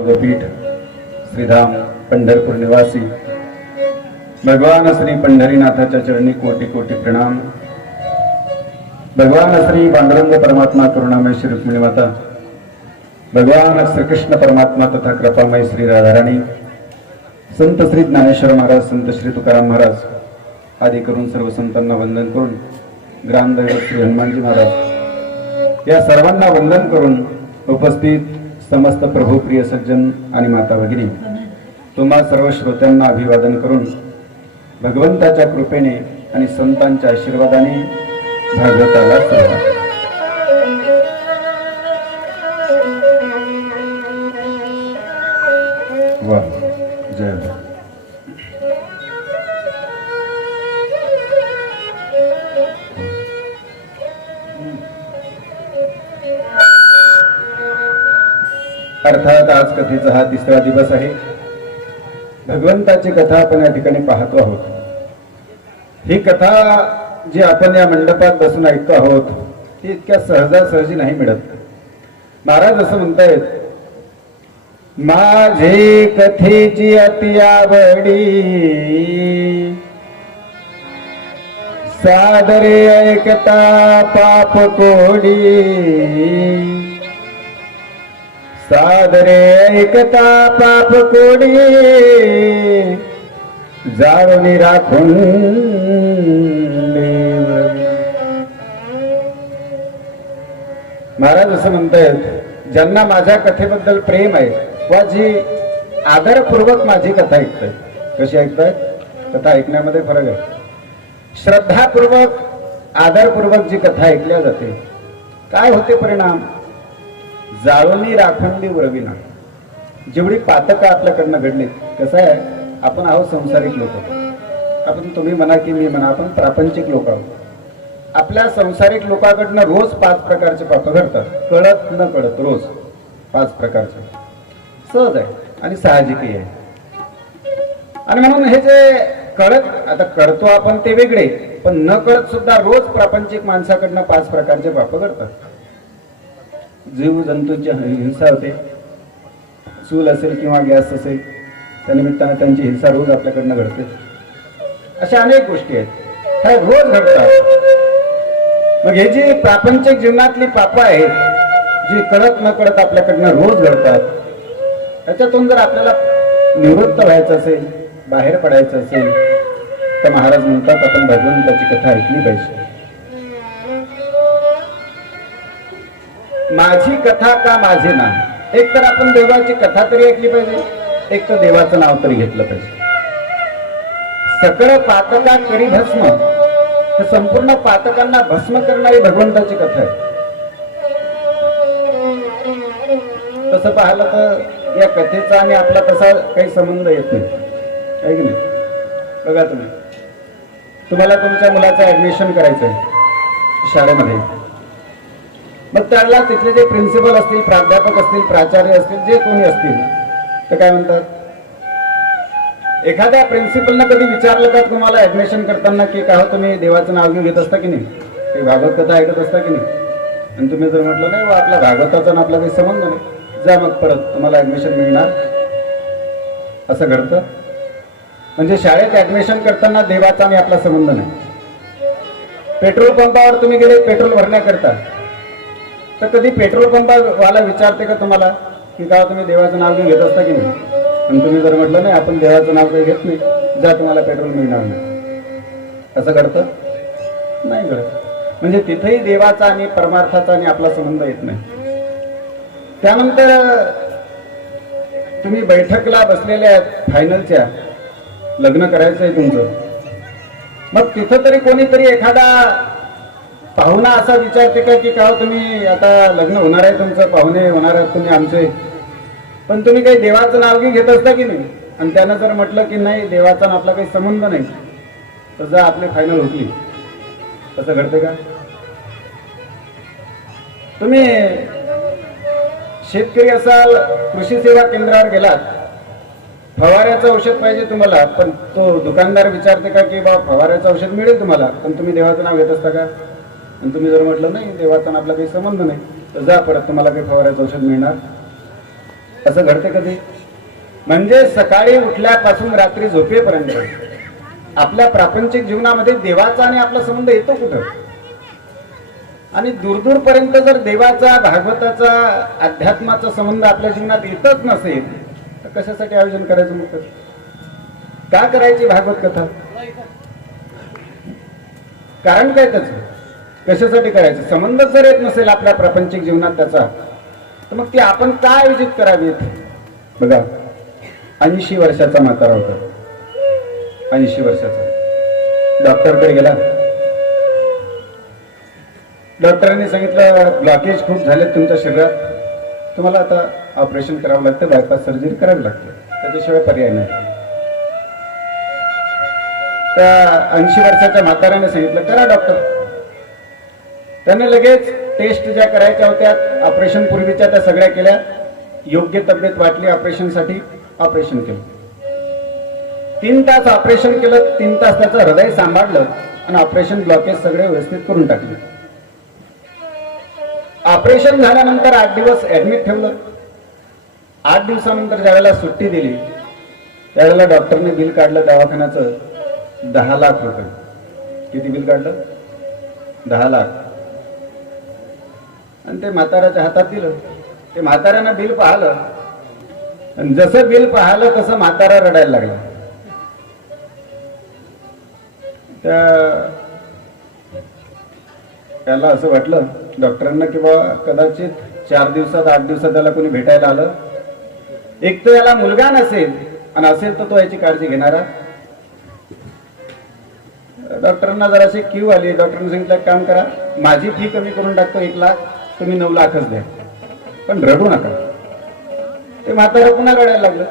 पीठ श्रीधाम पंढरपूर निवासी भगवान श्री पंढरीनाथाच्या चरणी कोटी कोटी प्रणाम। भगवान श्री पांडुरंग परमात्मा करुणामय श्री रुक्मिणी माता, भगवान श्री कृष्ण परमात्मा तथा कृपामय श्री राधाराणी, संत श्री ज्ञानेश्वर महाराज, संत श्री तुकाराम महाराज आदी करून सर्व संतांना वंदन करून, ग्रामदैवत श्री हनुमानजी महाराज या सर्वांना वंदन करून उपस्थित समस्त प्रभुप्रिय सज्जन आणि माता भगिनी, तुम्हा सर्व श्रोत्यांना अभिवादन करून भगवंताच्या कृपेने आणि संतांच्या आशीर्वादाने भागवताला सुरुवात। वा जय अर्थात आज कथेचा हा तिसरा दिवस आहे। भगवंताची कथा आपण या ठिकाणी पाहतो आहोत। ही कथा जी आपण या मंडपात बसून ऐकतो आहोत ती इतक्या सहजासहजी नाही मिळत। महाराज असं म्हणतायत, माझे कथेची अति आवडी, सादरे ऐकता पाप कोडी, सादरे ऐकता पाप कोडी, जाळून राखून देव। महाराज असं म्हणतायत, ज्यांना माझ्या कथेबद्दल प्रेम आहे वा जी आदरपूर्वक माझी कथा ऐकतायत, कशी ऐकतायत? कथा ऐकण्यामध्ये फरक आहे। श्रद्धापूर्वक आदरपूर्वक जी कथा ऐकल्या जाते, काय होते परिणाम? जाळोनी राखंडी उरविना। जेवढी पातकं आपल्याकडनं घडली, कसं आहे, आपण आहोत संसारिक लोक, आपण तुम्ही म्हणा की मी म्हणा, आपण प्रापंचिक लोक आहोत। आपल्या संसारिक लोकांकडनं रोज 5 प्रकारचे पाप घडतात, कळत न कळत रोज 5 प्रकारचे। सहज आहे आणि साहजिकही आहे। आणि म्हणून हे जे कळत, आता कळतो आपण ते वेगळे, पण न कळत सुद्धा रोज प्रापंचिक माणसाकडनं 5 प्रकारचे पाप घडतात। जीव जंतूंची हिंसा होते, चूल असेल किंवा गॅस असेल, त्या निमित्तानं त्यांची हिंसा रोज आपल्याकडनं घडते। अशा अनेक गोष्टी आहेत, ह्या रोज घडतात। मग हे जी प्रापंचिक जीवनातली पापं आहेत, जी कळत न कळत आपल्याकडनं रोज घडतात, त्याच्यातून जर आपल्याला निवृत्त व्हायचं असेल, बाहेर पडायचं असेल, तर महाराज म्हणतात आपण भगवंताची कथा ऐकली पाहिजे। माझी कथा का माझे नाव, एक तर आपण देवाची कथा तरी ऐकली पाहिजे, एक तर देवाचं नाव तरी घेतलं पाहिजे। सकळ पातका करी भस्म, तर संपूर्ण पातकांना भस्म करणारी भगवंताची कथा आहे। तसं पाहिलं तर या कथेचा आणि आपला तसा काही संबंध येत नाही, आहे की नाही? बघा, तुम्हाला तुमच्या मुलाचं ऍडमिशन करायचं आहे शाळेमध्ये, मग त्याला तिथले जे प्रिन्सिपल असतील, प्राध्यापक असतील, प्राचार्य असतील, जे कोणी असतील, तर काय म्हणतात? एखाद्या प्रिन्सिपलनं कधी विचारलं का तुम्हाला ऍडमिशन करताना की का तुम्ही देवाचं नाव घेऊन घेत असता की नाही, ते भागवत कथा ऐकत असता की नाही? आणि तुम्ही जर म्हटलं नाही, आपला भागवताचा ना आपला काही संबंध नाही, जा मग परत तुम्हाला ऍडमिशन मिळणार, असं घडतं। म्हणजे शाळेत ऍडमिशन करताना देवाचा आणि आपला संबंध नाही। पेट्रोल पंपावर तुम्ही गेले पेट्रोल भरण्याकरता, तर कधी पेट्रोल पंपावाला विचारते का तुम्हाला की का तुम्ही देवाचं नाव घेऊन घेत असता की नाही? आणि तुम्ही जर म्हटलं नाही आपण देवाचं नाव काही घेत नाही, जा तुम्हाला पेट्रोल मिळणार नाही, असं घडतं? नाही घडत। म्हणजे तिथेही देवाचा आणि परमार्थाचा आणि आपला संबंध येत नाही। त्यानंतर तुम्ही बैठकला बसलेले आहेत फायनलच्या, लग्न करायचं आहे तुमचं, मग तिथं तरी कोणीतरी एखादा पाहुणा असा विचारते का की का तुम्ही आता लग्न होणार आहे तुमचं, पाहुणे होणार आहेत तुम्ही आमचे, पण तुम्ही काही देवाचं नाव घेत असता की नाही? आणि त्यानं जर म्हटलं की नाही देवाचा आणि आपला काही संबंध नाही, तर जा आपली फायनल होती, तसं घडते का? तुम्ही शेतकरी असाल, कृषी सेवा केंद्रावर गेलात, फवाऱ्याचं औषध पाहिजे तुम्हाला, पण तो दुकानदार विचारते का की बा फवाऱ्याचं औषध मिळेल तुम्हाला, पण तुम्ही देवाचं नाव घेत असता का? आणि तुम्ही जर म्हटलं नाही देवाचा आपला काही संबंध नाही, तर जा परत तुम्हाला काही फवाऱ्याचं औषध मिळणार, असं घडते कधी? म्हणजे सकाळी उठल्यापासून रात्री झोपेपर्यंत आपल्या प्रापंचिक जीवनामध्ये देवाचा आणि आपला संबंध येतो कुठं? आणि दूरदूरपर्यंत जर देवाचा, भागवताचा, अध्यात्माचा संबंध आपल्या जीवनात येतच नसेल तर कशासाठी आयोजन करायचं? मग का करायची भागवत कथा? कारण काय त्याचं? कशासाठी करायचं? संबंध जर येत नसेल आपल्या प्रापंचिक जीवनात त्याचा, तर मग ती आपण का आयोजित करावीत? बघा, 80 वर्षाचा म्हातारा होता. 80 वर्षाचा डॉक्टरकडे गेला. डॉक्टरांनी सांगितलं ब्लॉकेज खूप झाले तुमच्या शरीरात, तुम्हाला आता ऑपरेशन करावं लागतं, बायपास सर्जरी करावी लागते, त्याच्याशिवाय पर्याय नाही. त्या 80 वर्षाच्या म्हाताऱ्याने सांगितलं करा डॉक्टर. त्याने लगेच टेस्ट ज्या करायच्या होत्या ऑपरेशन पूर्वीच्या त्या सगळ्या केल्या. योग्य तब्येत वाटली ऑपरेशनसाठी, ऑपरेशन केलं. 3 तास ऑपरेशन केलं. 3 तास त्याचं हृदय सांभाळलं आणि ऑपरेशन ब्लॉकेज सगळे व्यवस्थित करून टाकले. ऑपरेशन झाल्यानंतर 8 दिवस ऍडमिट ठेवलं. 8 दिवसानंतर ज्यावेळेला सुट्टी दिली त्यावेळेला डॉक्टरने बिल काढलं दवाखान्याचं 10 लाख रुपये. किती बिल काढलं? 10 लाख. आणि ते म्हाताऱ्याच्या हातात दिलं. ते म्हाताऱ्यानं बिल पाहिलं आणि जसं बिल पाहिलं तसं म्हातारा रडायला लागला. त्याला असं वाटलं डॉक्टरांना की बाबा कदाचित 4 दिवसात 8 दिवसात त्याला कोणी भेटायला आलं. एक तर याला मुलगा नसेल आणि असेल तर तो याची काळजी घेणारा. डॉक्टरांना जराशी क्यू आली. डॉक्टरांनी सांगितलं काम करा, माझी फी कमी करून टाकतो 1 लाख, तुम्ही 9 लाखच द्या, पण रडू नका. ते म्हातारं पुन्हा रडायला लागलं.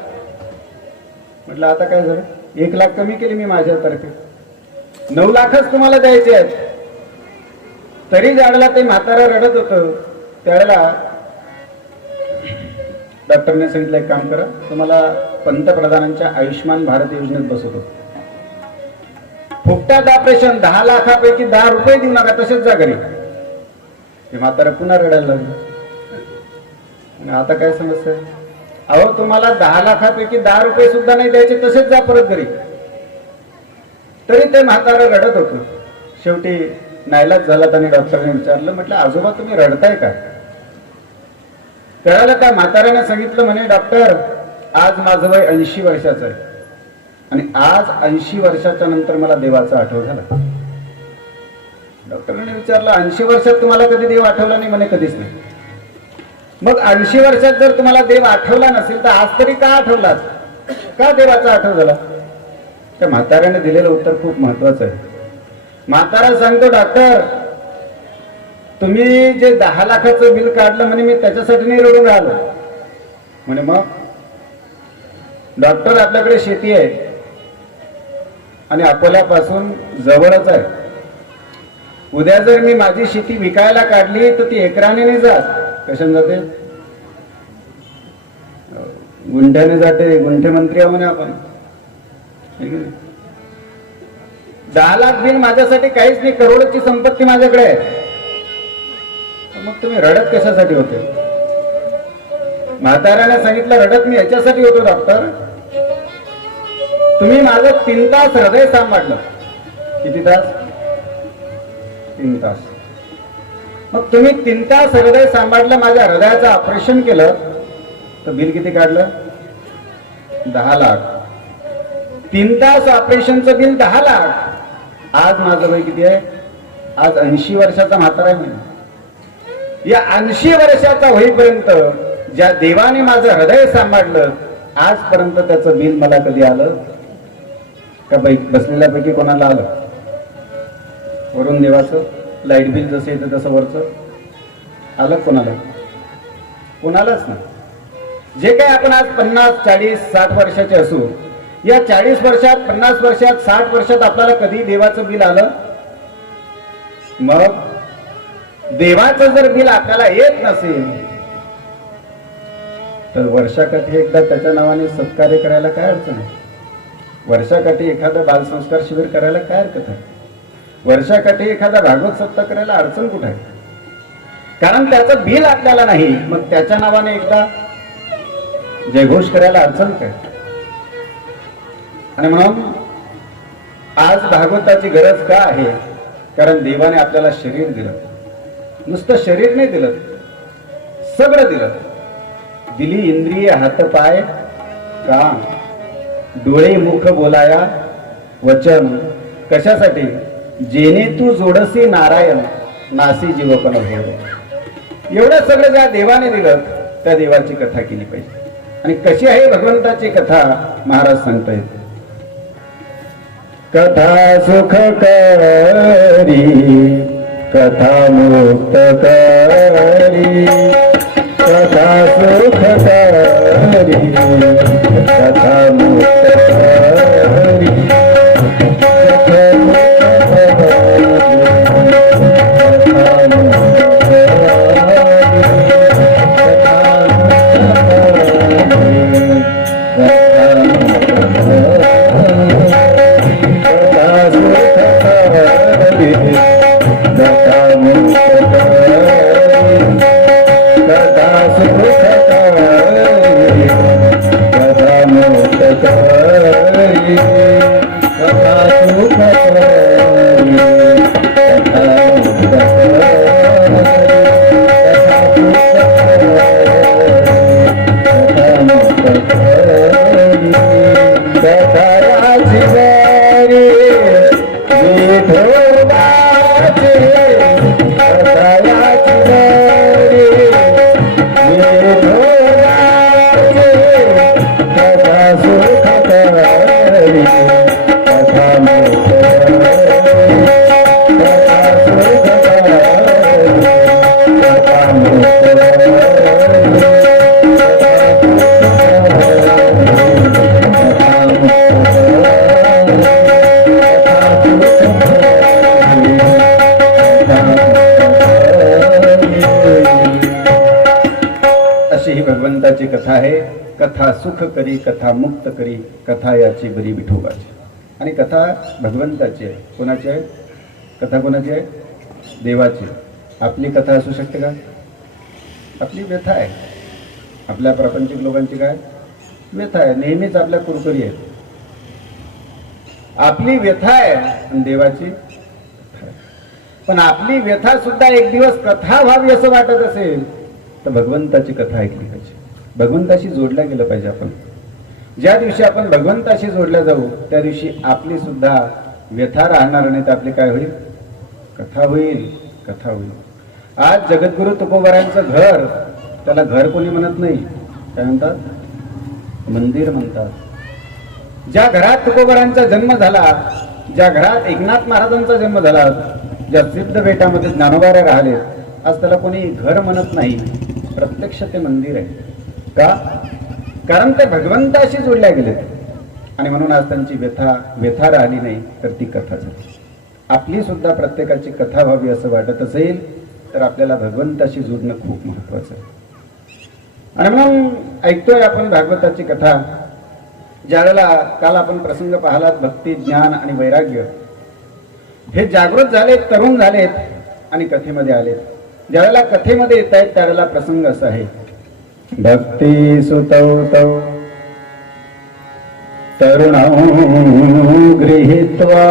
म्हटलं आता काय झालं? 1 लाख कमी केली मी माझ्यातर्फे, 9 लाखच तुम्हाला द्यायचे आहेत. तरी ज्यावेळेला ते म्हातारा रडत होतं त्यावेळेला डॉक्टरने सांगितलं एक काम करा, तुम्हाला पंतप्रधानांच्या आयुष्यमान भारत योजनेत बसवतो. फुकटात ऑपरेशन, 10 लाखापैकी 10 रुपये देऊ नका, तसेच जा घरी. ते म्हातारा पुन्हा रडायला लागलं. आता काय समस्या आहे? अहो तुम्हाला 10 लाखापैकी 10 रुपये सुद्धा नाही द्यायचे, तसेच जा परत घरी. तरी ते म्हातारा रडत होतं. शेवटी नाईलाज झाला. त्याने डॉक्टरने विचारलं, म्हटलं आजोबा तुम्ही रडताय का? कळालं का? म्हाताऱ्याने सांगितलं म्हणे डॉक्टर आज माझं वय 80 वर्षाचं आहे आणि आज 80 वर्षाच्या नंतर मला देवाचा आठवण झाला. डॉक्टरांनी विचारलं 80 वर्षात तुम्हाला कधी देव आठवला नाही? म्हणे कधीच नाही. मग 80 वर्षात जर तुम्हाला देव आठवला नसेल तर आज तरी का आठवलात? का देवाचा आठवण झाला? त्या म्हाताऱ्याने दिलेलं उत्तर खूप महत्वाचं आहे. म्हातारा सांगतो डॉक्टर तुम्ही जे 10 लाखाचं बिल काढलं म्हणे मी त्याच्यासाठी नाही रडून राहिलो. म्हणे मग? डॉक्टर आपल्याकडे शेती आहे आणि अकोल्यापासून जवळच आहे. उद्या जर मी माझी शेती विकायला काढली तर ती एकराने नाही जात. कशाने जाते? गुंठ्याने जाते. गुंठे मंत्री म्हणे आपण. 10 लाख बिल माझ्यासाठी काहीच नाही, करोडची संपत्ती माझ्याकडे आहे. मग तुम्ही रडत कशासाठी होते? म्हाताऱ्याने सांगितलं रडत मी याच्यासाठी होतो डॉक्टर, तुम्ही माझं 3 तास हृदय सांभाळलं. किती तास? 3 तास. मग तुम्ही 3 तास हृदय सांभाळलं, माझ्या हृदयाचं ऑपरेशन केलं तर बिल किती काढलं? 10 लाख. 3 तास ऑपरेशनचं बिल 10 लाख. आज माझं वय किती आहे? आज 80 वर्षाचा म्हातारा आहे. या 80 वर्षाचा होईपर्यंत ज्या देवाने माझं हृदय सांभाळलं आजपर्यंत त्याचं बिल मला कधी आलं का? बसलेल्यापैकी कोणाला आलं? वरून देवाचं लाईट बिल जसं येतं तसं वरचं आलं कोणाला? कोणालाच ना. जे काय आपण आज 50, 40, 60 वर्षाचे असू, या 40 वर्षात, 50 वर्षात, 60 वर्षात आपल्याला कधी देवाचं बिल आलं? मग देवाचं जर बिल आपल्याला येत नसेल तर वर्षाकाठी एकदा त्याच्या नावाने सत्कार्य करायला काय अडचण आहे? वर्षाकाठी एखादा बालसंस्कार शिबिर करायला काय हरकत आहे? वर्षाकाठी एखादा भागवत सप्ताह करायला अडचण कुठे आहे? कारण त्याचं बिल आपल्याला नाही. मग त्याच्या नावाने एकदा जयघोष करायला अडचण काय? आणि म्हणून आज भागवताची गरज का आहे? कारण देवाने आपल्याला शरीर दिलं. नुसतं शरीर नाही दिलं, सगळं दिलं. दिली इंद्रिय, हात पाय कान, डोळे मुख बोलाया वचन. कशासाठी? जेणे तू जोडसी नारायण, नासी जीवपण भोर. एवढं सगळं ज्या देवाने दिलं त्या देवाची कथा केली पाहिजे. आणि कशी आहे भगवंताची कथा? महाराज सांगतायत, कथा सुख करी, कथा मुक्त करी, कथा सुख करी, कथा मुक्त करी, भगवंताची कथा आहे. कथा सुख करी, कथा मुक्त करी, कथा याची बरी विठोबाची. आणि कथा भगवंताची आहे. कोणाची आहे कथा? कोणाची आहे? देवाची. आपली कथा असू शकते का? आपली व्यथा आहे. आपल्या प्रापंचिक लोकांची काय व्यथा आहे? नेहमीच आपल्या कुरकुरी आहे. आपली व्यथा आहे आणि देवाची. पण आपली व्यथा सुद्धा एक दिवस कथा व्हावी असं वाटत असेल तर भगवंताची कथा ऐकली पाहिजे. भगवंताशी जोडल्या गेलं पाहिजे. आपण ज्या दिवशी आपण भगवंताशी जोडल्या जाऊ त्या दिवशी आपली सुद्धा व्यथा राहणार नाही, तर आपली काय होईल? कथा होईल. कथा होईल. आज जगद्गुरु तुकोबारायांचं घर, त्याला घर कोणी म्हणत नाही, काय म्हणतात? मंदिर म्हणतात. ज्या घरात तुकोबारांचा जन्म झाला, ज्या घरात एकनाथ महाराजांचा जन्म झाला, ज्या सिद्ध बेटामध्ये ज्ञानोबारे राहिले, आज त्याला कोणी घर म्हणत नाही. प्रत्यक्ष ते मंदिर आहे. का? कारण ते भगवंताशी जोडल्या गेले. आणि म्हणून आज त्यांची व्यथा राहिली नाही, तर ती कथा झाली. आपली सुद्धा प्रत्येकाची कथा व्हावी असं वाटत असेल तर आपल्याला भगवंताशी जोडणं खूप महत्वाचं आहे. आणि म्हणून ऐकतोय आपण भागवताची कथा. ज्यावेळेला काल आपण प्रसंग पाहिलात, भक्ती, ज्ञान आणि वैराग्य हे जागृत झालेत, तरुण झालेत आणि कथेमध्ये आलेत. ज्यावेळेला कथेमध्ये येत आहेत त्यावेळेला प्रसंग असा आहे, भक्ती सुतौ तौ तरुणौ गृहीत्वा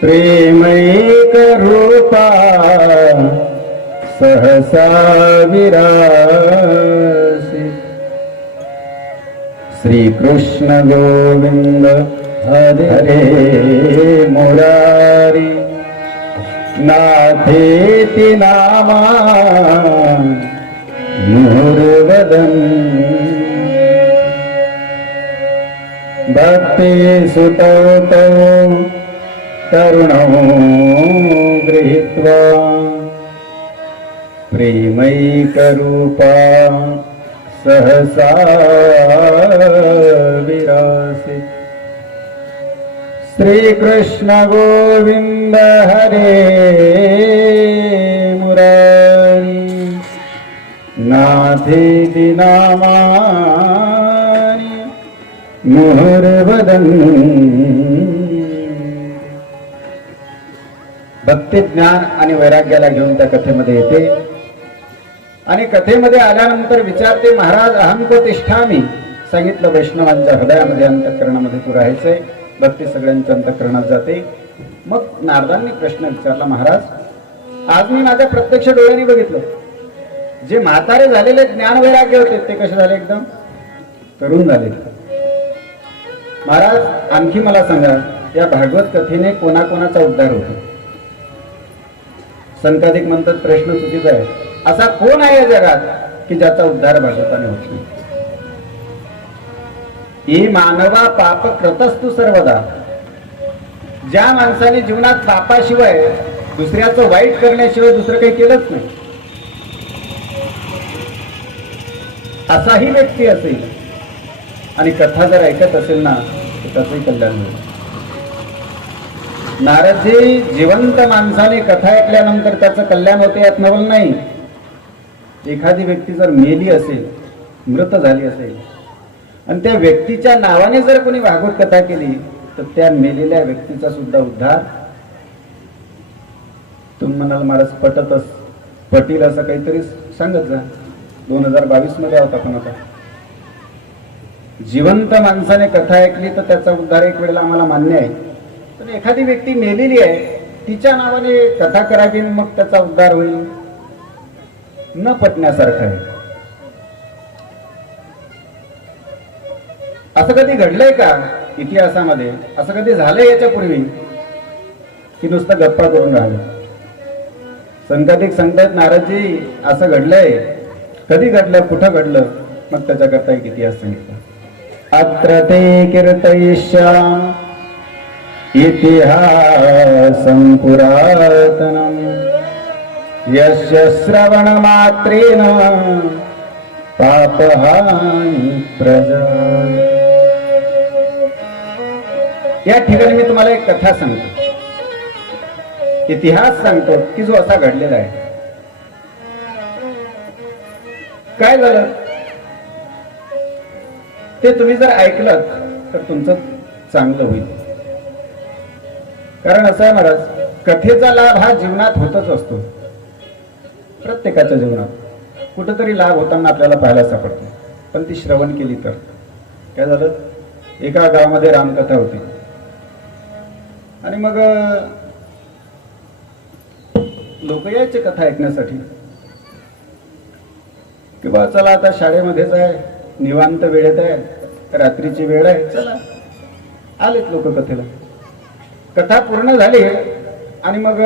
प्रेमैक रूपा सहसा विरासी. श्रीकृष्ण गोविंद हरे मुरारी नाथेति नामा मुहुर्वदन्. भक्ति सुतौ तौ तरुणौ गृहीत्वा प्रेमैकरूपा सहसा विरासी. श्रीकृष्ण गोविंद हरे मुरारी नाथेति नामानि मुहुर्वदन्. भक्ती, ज्ञान आणि वैराग्याला घेऊन त्या कथेमध्ये येते. आणि कथेमध्ये आल्यानंतर विचारते, महाराज अहम को तिष्ठामी. सांगितलं वैष्णवांच्या हृदयामध्ये अंतःकरणामध्ये तू राहायचंय, भक्ती सगळ्यांच्या अंतःकरणात जाते. मग नारदांनी प्रश्न विचारला, महाराज आज मी माझ्या प्रत्यक्ष डोळ्यांनी बघितलं, जे म्हातारे झालेले ज्ञान वैराग्य होते ते कसे झाले, एकदम तरुण झाले. महाराज आणखी मला सांगा, या भागवत कथेने कोणाकोणाचा उद्धार होतो? संकाधिक म्हणतात प्रश्न चुकीचा आहे. असा कोण आहे या जगात की ज्याचा उद्धार भागवताने होत नाही? ही मानवा पाप कृतस्तु सर्वदा. ज्या माणसाने जीवनात पापाशिवाय दुसऱ्याचं वाईट करण्याशिवाय दुसरं काही केलंच नाही, असाही व्यक्ती असेल आणि कथा जर ऐकत असेल ना तर त्याचंही कल्याण होईल. नारदजी जिवंत माणसाने कथा ऐकल्यानंतर त्याचं कल्याण होते यात नवल नाही. एखादी व्यक्ती जर मेली असेल, मृत झाली असेल आणि त्या व्यक्तीच्या नावाने जर कोणी भागवत कथा केली तर त्या मेलेल्या व्यक्तीचा सुद्धा उद्धार. तुम्ही म्हणाल महाराज पटील असं काहीतरी सांगत जा. 2022 मध्ये आहोत आपण आता. जिवंत माणसाने कथा ऐकली तर त्याचा उद्धार एक वेळेला आम्हाला मान्य आहे, पण एखादी व्यक्ती मेलेली आहे तिच्या नावाने कथा करावी मग त्याचा उद्धार होईल, न पटण्यासारखं आहे. असं कधी घडलंय का इतिहासामध्ये? असं कधी झालंय याच्यापूर्वी की नुसतं गप्पा करून राहिलं? संकाधिक सांगतात, नारदजी असं घडलंय. कधी घडलं, कुठं घडलं? मग त्याच्याकरता एक इतिहास सांगितला. अत्र ते कीर्तयिष्यामि इतिहासं पुरातनं यस्य श्रवणमात्रेण पापहानि प्रजायते. या ठिकाणी मी तुम्हाला एक कथा सांगतो, इतिहास सांगतो की जो असा घडलेला आहे. काय झालं ते तुम्ही जर ऐकलं तर तुमचं चांगलं होईल. कारण असं आहे महाराज, कथेचा लाभ हा जीवनात होतच असतो. प्रत्येकाच्या जीवनात कुठंतरी लाभ होताना आपल्याला पाहायला सापडतो, पण ती श्रवण केली तर. काय झालं, एका गावामध्ये रामकथा होती आणि मग लोक यायचे कथा ऐकण्यासाठी. किंवा चला आता शाळेमध्येच आहे, निवांत वेळेत आहे, रात्रीची वेळ आहे, चला आलेत लोक कथेला. कथा पूर्ण झाली आणि मग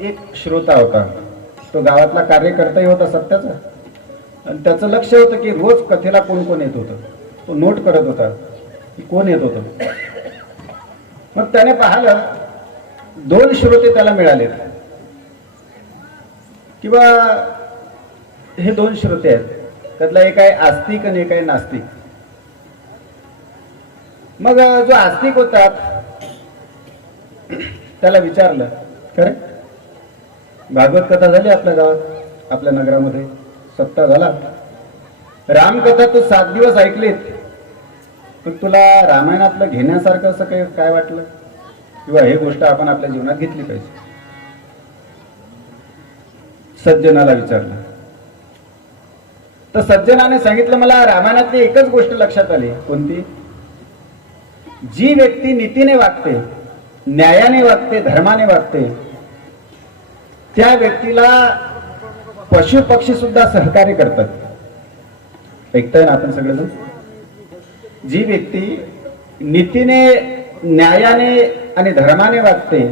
एक श्रोता होता, तो गावातला कार्यकर्ताही होता सत्याचा, आणि त्याचं लक्ष होतं की रोज कथेला कोण कोण येत होतं. तो नोट करत होता की कोण येत होतं. मग त्याने पाहिलं 2 श्रोते त्याला मिळालेत, किंवा हे 2 श्रोते आहेत, त्यातला एक आहे आस्तिक आणि एक आहे नास्तिक. मग जो आस्तिक होता त्याला विचारलं, खरं भागवत कथा झाली आपल्या गावात, आपल्या नगरामध्ये सप्ताह झाला, रामकथा तू 7 दिवस ऐकलीत, पण तुला रामायणातलं घेण्यासारखं असं काही काय वाटलं, किंवा हे गोष्ट आपण आपल्या जीवनात घेतली पाहिजे? सज्जनाला विचारलं तर सज्जनाने सांगितलं, मला रामायणातली एकच गोष्ट लक्षात आली. कोणती? जी व्यक्ती नीतीने वागते, न्यायाने वागते, धर्माने वागते, त्या व्यक्तीला पशु पक्षी सुद्धा सहकार्य करतात. ऐकताय ना आपण सगळेजण? जी व्यक्ती नीतीने, न्यायाने आणि धर्माने वागते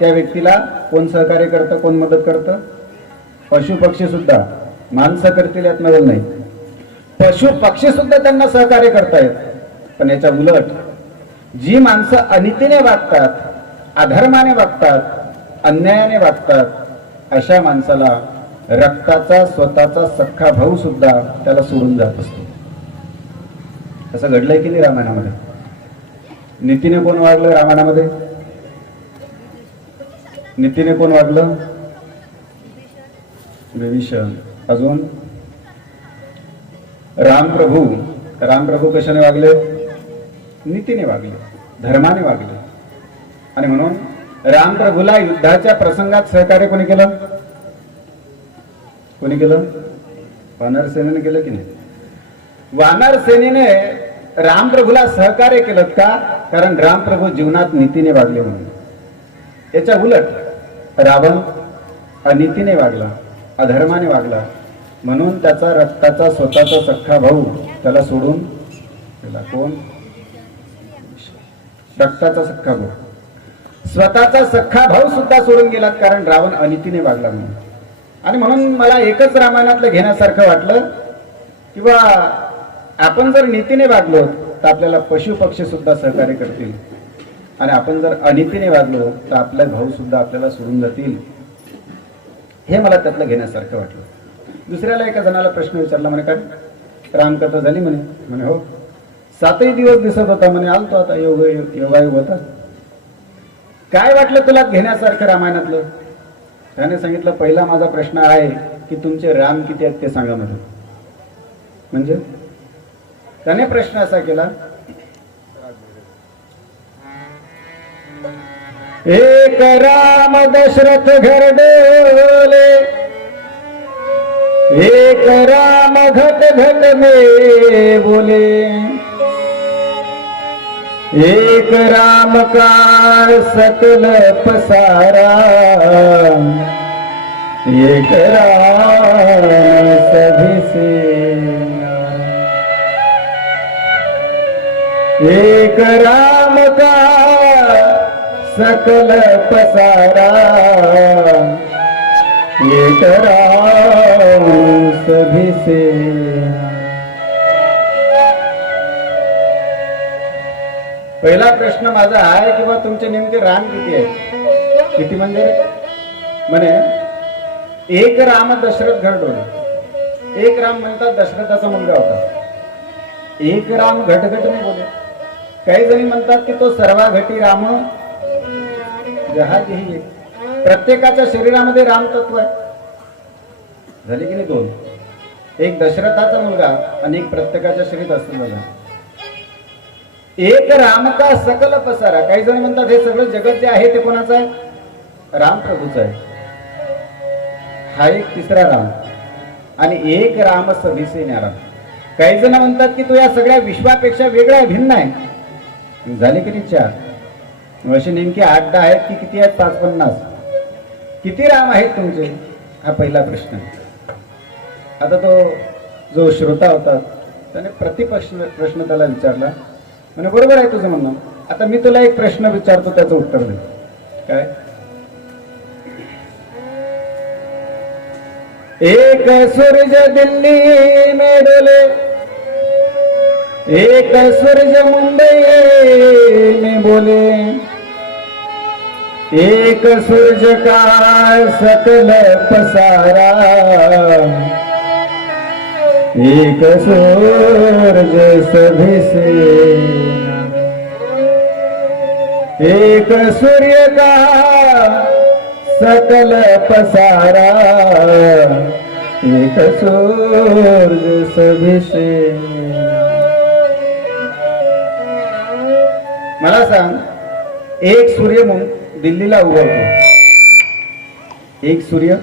त्या व्यक्तीला कोण सहकार्य करतं, कोण मदत करतं? पशु पक्षी सुद्धा. माणसं करतील यात नवल नाही, पशु पक्षी सुद्धा त्यांना सहकार्य करतायत. पण याच्या उलट जी माणसं अनितीने वागतात, अधर्माने वागतात, अन्यायाने वागतात, अशा माणसाला रक्ताचा स्वतःचा सख्खा भाऊ सुद्धा त्याला सोडून जात असतो. असं घडलंय की नाही रामायणामध्ये? नीतीने कोण वागलं रामायणामध्ये? नीतीने कोण वागलं? विभीषण. अजून रामप्रभू कशाने वागले? नीतीने वागले, धर्माने वागले. आणि म्हणून रामप्रभूला युद्धाच्या प्रसंगात सहकार्य कोणी केलं? कोणी केलं? वानर सेनेने केलं की नाही? वानर सेनेने रामप्रभूला सहकार्य केलं का? कारण रामप्रभू जीवनात नीतीने वागले म्हणून. याच्या उलट रावण अनीतीने वागला, अधर्माने वागला, म्हणून त्याचा रक्ताचा स्वतःचा सख्खा भाऊ त्याला सोडून गेला. कोण? रक्ताचा सख्खा भाऊ, स्वतःचा सख्खा भाऊ सुद्धा सोडून गेलात, कारण रावण अनीतीने वागला म्हणून. आणि म्हणून मला एकच रामायणातलं घेण्यासारखं वाटलं किंवा आपण जर नीतीने वागलो तर आपल्याला पशु पक्षी सुद्धा सहकार्य करतील, आणि आपण जर अनीतीने वागलो तर आपले भाऊ सुद्धा आपल्याला सोडून जातील. हे मला त्यातलं घेण्यासारखं वाटलं. दुसऱ्याला एका जणाला प्रश्न विचारला, म्हणे काय रामकथा झाली? म्हणे हो. 7ही दिवस दिसत होता म्हणे, आलतो आता योगायोग होता. काय वाटलं तुला घेण्यासारखं रामायणातलं? त्याने सांगितलं, पहिला माझा प्रश्न आहे की तुमचे राम किती आहेत ते सांगा मला. म्हणजे त्याने प्रश्न असा केला, एक राम दशरथ घरडोले, एक राम घट घट में बोले, एक राम का सकल पसारा, एक राम सभी सेना, एक राम का सकल पसारा, एक राम सभी सेना. पहिला प्रश्न माझा आहे की बा तुमचे नेमके राम किती आहे? किती म्हणजे? म्हणे एक राम दशरथ घरडोले. एक राम म्हणतात दशरथाचा मुलगा होता. एक राम घटघट नाही बोले. काही जणी म्हणतात की तो सर्वाघटी राम जहाजही. प्रत्येकाच्या शरीरामध्ये राम तत्व आहे. झाले की नाही दोन? एक दशरथाचा मुलगा आणि एक प्रत्येकाच्या शरीरात असलेला. एक राम का सकल पसारा. काही जण म्हणतात हे सगळं जगत जे आहे ते कोणाचं आहे? राम प्रभूचं आहे. हा एक तिसरा राम. आणि एक राम सभिसे न्यारा. काही जण म्हणतात की तो या सगळ्या विश्वापेक्षा वेगळा आहे, भिन्न आहे. झाले की नाही? 4. असे नेमके 8-10 आहेत की किती आहेत? 5-50. किती राम आहेत तुमचे? हा पहिला प्रश्न. आता तो जो श्रोता होता त्याने प्रश्न त्याला विचारला. म्हणजे बरोबर आहे तुझं म्हणणं. आता मी तुला एक प्रश्न विचारतो, त्याचं उत्तर दे. काय? एक सूरज दिल्ली में डोले, एक सूरज मुंबई में बोले, एक सूरज का सकल पसारा, एक सूरज सभी सेना, एक सूर्य का सकल पसारा, एक सूरज सभी सेना. मला सांग, एक सूर्य दिल्लीला उगवतो, एक सूर्य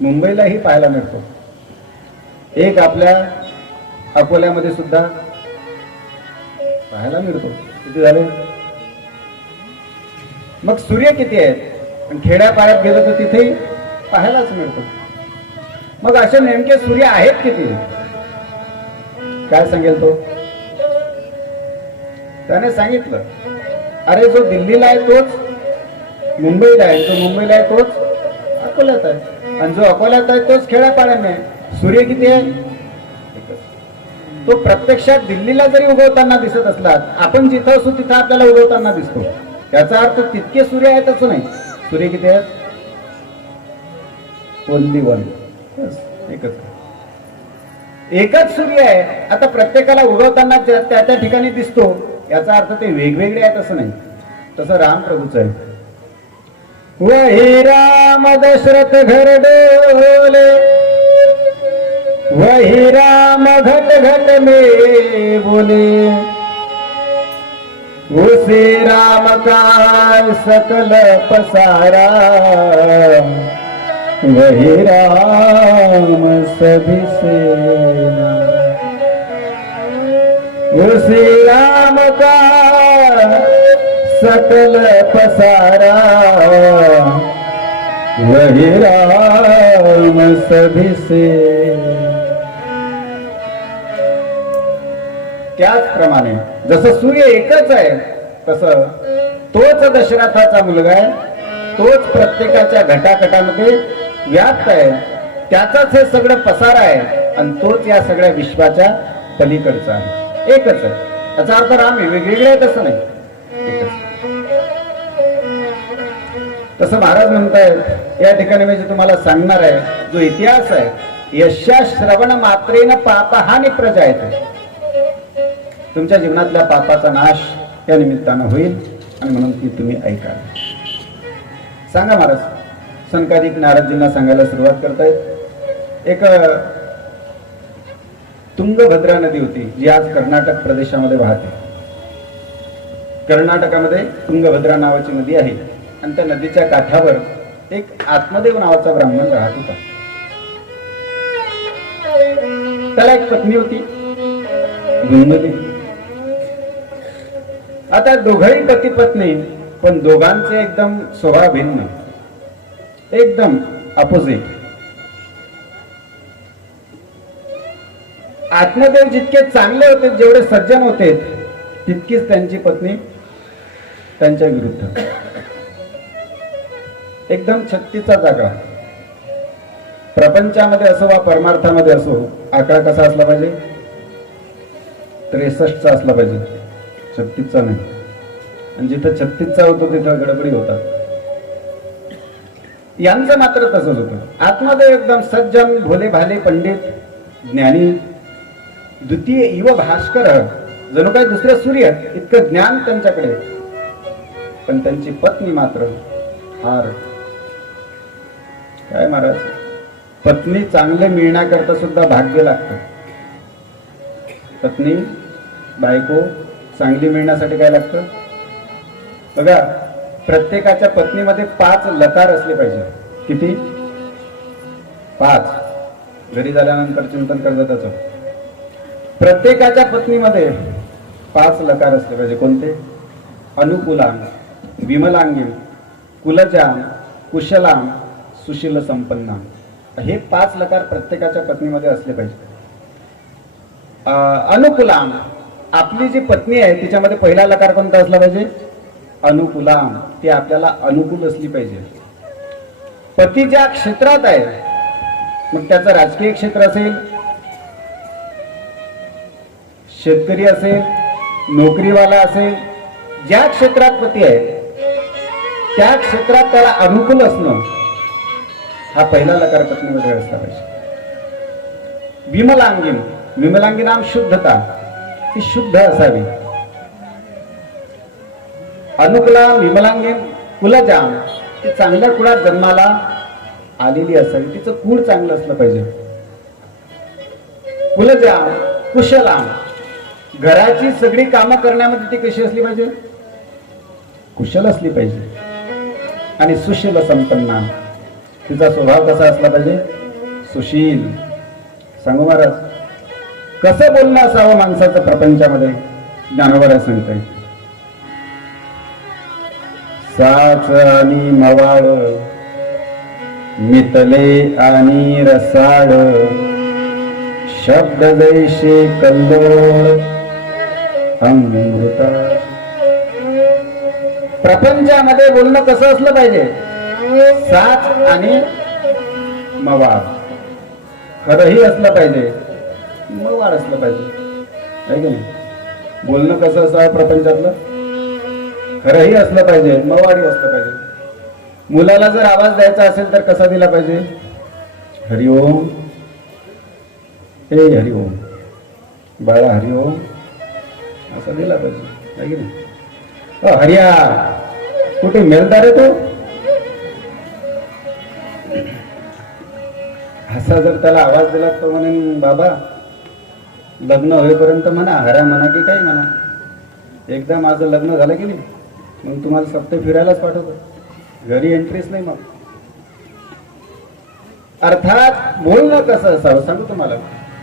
मुंबईलाही पाहायला मिळतो, एक आपल्या अकोल्यामध्ये सुद्धा पाहायला मिळतो. किती झाले? मग सूर्य किती आहेत? खेड्यापाड्यात गेलो तर तिथेही पाहायलाच मिळतो. मग असे नेमके सूर्य आहेत किती? काय सांगेल तो? त्याने सांगितलं, अरे जो दिल्लीला आहे तोच मुंबईला आहे, जो मुंबईला आहे तोच अकोल्यात आहे, आणि जो अकोल्यात आहे तोच खेड्यापाड्याने आहे. सूर्य किती आहे? तो प्रत्यक्षात दिल्लीला जरी उगवताना दिसत असला, आपण जिथं असू तिथं आपल्याला उगवताना दिसतो. याचा अर्थ तितके सूर्य आहेत असं नाही. सूर्य किती आहेत? Only one. एकच सूर्य आहे. आता प्रत्येकाला उगवताना त्या त्या ठिकाणी दिसतो, याचा अर्थ ते वेगवेगळे आहेत असं नाही. तसं राम प्रभूच आहे. वही राम दशरथ घरडोले, वही राम घट घट में बोले, उसी राम का सकल पसारा, वही राम सभी सेना, उसी राम का सकल पसारा, वही राम सभी से। त्याचप्रमाणे जसं सूर्य एकच आहे तसं तोच दशरथाचा मुलगा आहे, तोच प्रत्येकाच्या घटाघटामध्ये व्याप्त आहे, त्याचाच हे सगळं पसार आहे आणि तोच या सगळ्या विश्वाच्या पलीकडचा आहे, एकच आहे. त्याचा अर्थ राम आहे, वेगवेगळे आहे तसं नाही, एकच. तसं महाराज म्हणतायत या ठिकाणी मी जे तुम्हाला सांगणार आहे जो इतिहास आहे, यशा श्रवण मात्रेन पापहानी प्रजायते, तुमच्या जीवनातल्या पापाचा नाश या निमित्तानं होईल आणि म्हणून ती तुम्ही ऐका. सांगा महाराज. सनकादिक नारदजींना सांगायला सुरुवात करतायत. एक तुंगभद्रा नदी होती जी आज कर्नाटक प्रदेशामध्ये वाहते. कर्नाटकामध्ये तुंगभद्रा नावाची नदी आहे आणि त्या नदीच्या काठावर एक आत्मदेव नावाचा ब्राह्मण राहत होता. त्याला एक पत्नी होती गुणमती. आता दोघंही पती पत्नी, पण दोघांचे एकदम स्वभाव भिन्न, एकदम अपोजिट. आत्मदेव जितके चांगले होते, जेवढे सज्जन होते, तितकीच त्यांची पत्नी त्यांच्या विरुद्ध. एकदम छत्तीचा जागा. प्रपंचामध्ये असो वा परमार्थामध्ये असो आकडा कसा असला पाहिजे? 63चा असला पाहिजे, 36चा नाही. आणि जिथं 36चा होतो तिथं गडबडी होतात. यांचं मात्र तसंच होतं. आत्मदेव एकदम सज्जन, भोले भाले, पंडित, ज्ञानी, द्वितीय इव भास्कर, जणू काही दुसरे सूर्य इतकं ज्ञान त्यांच्याकडे. पण त्यांची पत्नी मात्र हार. काय महाराज, पत्नी चांगले मिळण्याकरता सुद्धा भाग्य लागतं. पत्नी बायको चांगली मिळण्यासाठी काय लागतं बघा. प्रत्येकाच्या पत्नीमध्ये 5 लकार असले पाहिजे. किती? 5. घरी झाल्यानंतर चिंतन करत त्याचं. प्रत्येकाच्या पत्नीमध्ये 5 लकार असले पाहिजे. कोणते? अनुकूलाम, विमलांगी, कुलजाम, कुशलाम, सुशील संपन्ना. हे 5 लकार प्रत्येकाच्या पत्नीमध्ये असले पाहिजे. अनुकूलाम, आपली जी पत्नी आहे तिच्यामध्ये पहिला लकार कोणता असला पाहिजे? अनुकूलाम, ती आपल्याला अनुकूल असली पाहिजे. पती ज्या क्षेत्रात आहे, मग त्याचं राजकीय क्षेत्र असेल, शेतकरी असेल, नोकरीवाला असेल, ज्या क्षेत्रात पती आहे त्या क्षेत्रात त्याला अनुकूल असणं हा पहिला लकार पत्नीमध्ये असला पाहिजे. विमलांगीन, विमलांगी नाम शुद्धता, ती शुद्ध असावी. अनुकूलाम, विमलांगीन, कुलजाम, ती चांगल्या कुळात जन्माला आलेली असावी. तिचं कुळ चांगलं असलं पाहिजे. कुलजाम, कुशलाम, घराची सगळी कामं करण्यामध्ये ती कशी असली पाहिजे? कुशल असली पाहिजे. आणि सुशील संपन्ना, तिचा स्वभाव कसा असला पाहिजे? सुशील. सांगू महाराज, कसं बोलणं असावं माणसाचं प्रपंचामध्ये? ज्ञानोबा सांगताय. साच आणि मवाळ, मितले आणि रसाळ, शब्द जैसे कल्लोळ अमृता. प्रपंचामध्ये बोलणं कसं असलं पाहिजे? साच आणि मवाळ. खरंही असलं पाहिजे, मवाळ असलं पाहिजे, आहे की नाही? बोलणं कसं असावं प्रपंचातलं? खरंही असलं पाहिजे, मवाळही असलं पाहिजे. मुलाला जर आवाज द्यायचा असेल तर कसा दिला पाहिजे? हरिओम, हे हरिओम, बाळा हरिओम, असं दिला पाहिजे, आहे की नाही? हरिया, कुठे मेलदार आहे तो? असा जर त्याला आवाज दिला तो म्हणेन बाबा लग्न होईपर्यंत म्हणा, हऱ्या म्हणा की काही म्हणा, एकदा माझं लग्न झालं की नाही मग तुम्हाला सप्ते फिरायलाच पाठवतो, घरी एंट्रीच नाही. मग अर्थात बोलणं कसं असावं सांगू तुम्हाला.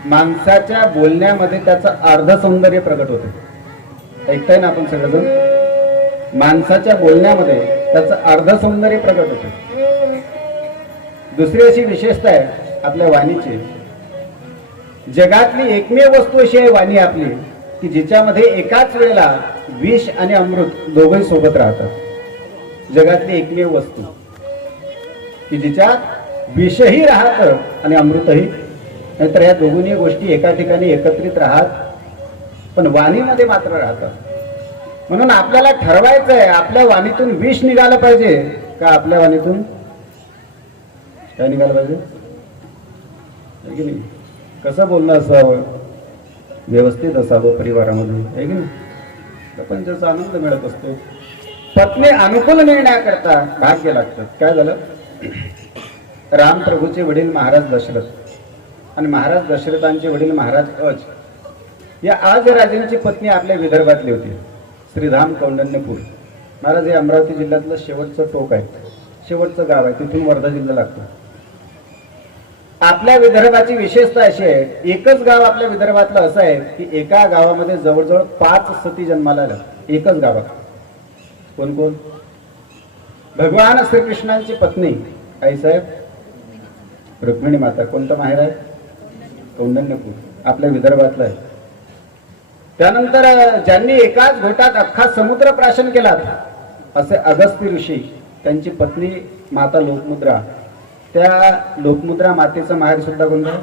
माणसाच्या बोलण्यामध्ये त्याचं अर्ध सौंदर्य प्रगट होते. ऐकताय ना आपण सगळेजण. माणसाच्या बोलण्यामध्ये त्याचं अर्ध सौंदर्य प्रगट होते. दुसरी अशी विशेषता आहे आपल्या वाणीची. जगातली एकमेव वस्तू अशी आहे वाणी आपली की जिच्यामध्ये एकाच वेळेला विष आणि अमृत दोघंही सोबत राहतात. जगातली एकमेव वस्तू की जिच्यात विषही राहतं आणि अमृतही. नाहीतर या दोन्ही गोष्टी एका ठिकाणी एकत्रित राहत पण वाणीमध्ये मात्र राहतात. म्हणून आपल्याला ठरवायचं आहे आपल्या वाणीतून विष निघालं पाहिजे का आपल्या वाणीतून काय निघालं पाहिजे. आहे की नाही. कसं बोलणं असावं, व्यवस्थित असावं परिवारामध्ये. आहे की नाही. प्रपंचाचा आनंद मिळत असतो. पत्नी अनुकूल निर्णयाकरता भाग्य लागतात. काय झालं. राम प्रभूचे वडील महाराज दशरथ आणि महाराज दशरथांचे वडील महाराज अज या आज राजांची पत्नी आपल्या विदर्भातली होती. श्रीधाम कौंडण्यपूर. महाराज हे अमरावती जिल्ह्यातलं शेवटचं टोक आहे, शेवटचं गाव आहे. तिथून वर्धा जिल्हा लागतो. आपल्या विदर्भाची विशेषता अशी आहे, एकच गाव आपल्या विदर्भातलं असं आहे की एका गावामध्ये जवळजवळ 5 सती जन्माला आल्या. एकच गावात. कोण कोण. भगवान श्रीकृष्णांची पत्नी आईसाहेब रुक्मिणी माता. कोणतं माहेर आहे. कौंडण्यपूर. आपल्या विदर्भातलं आहे. त्यानंतर ज्यांनी एकाच घोटात अख्खा समुद्र प्राशन केला असे अगस्त्य ऋषी, त्यांची पत्नी माता लोकमुद्रा. त्या लोकमुद्रा मातेचं माहेर सुद्धा कोणतं.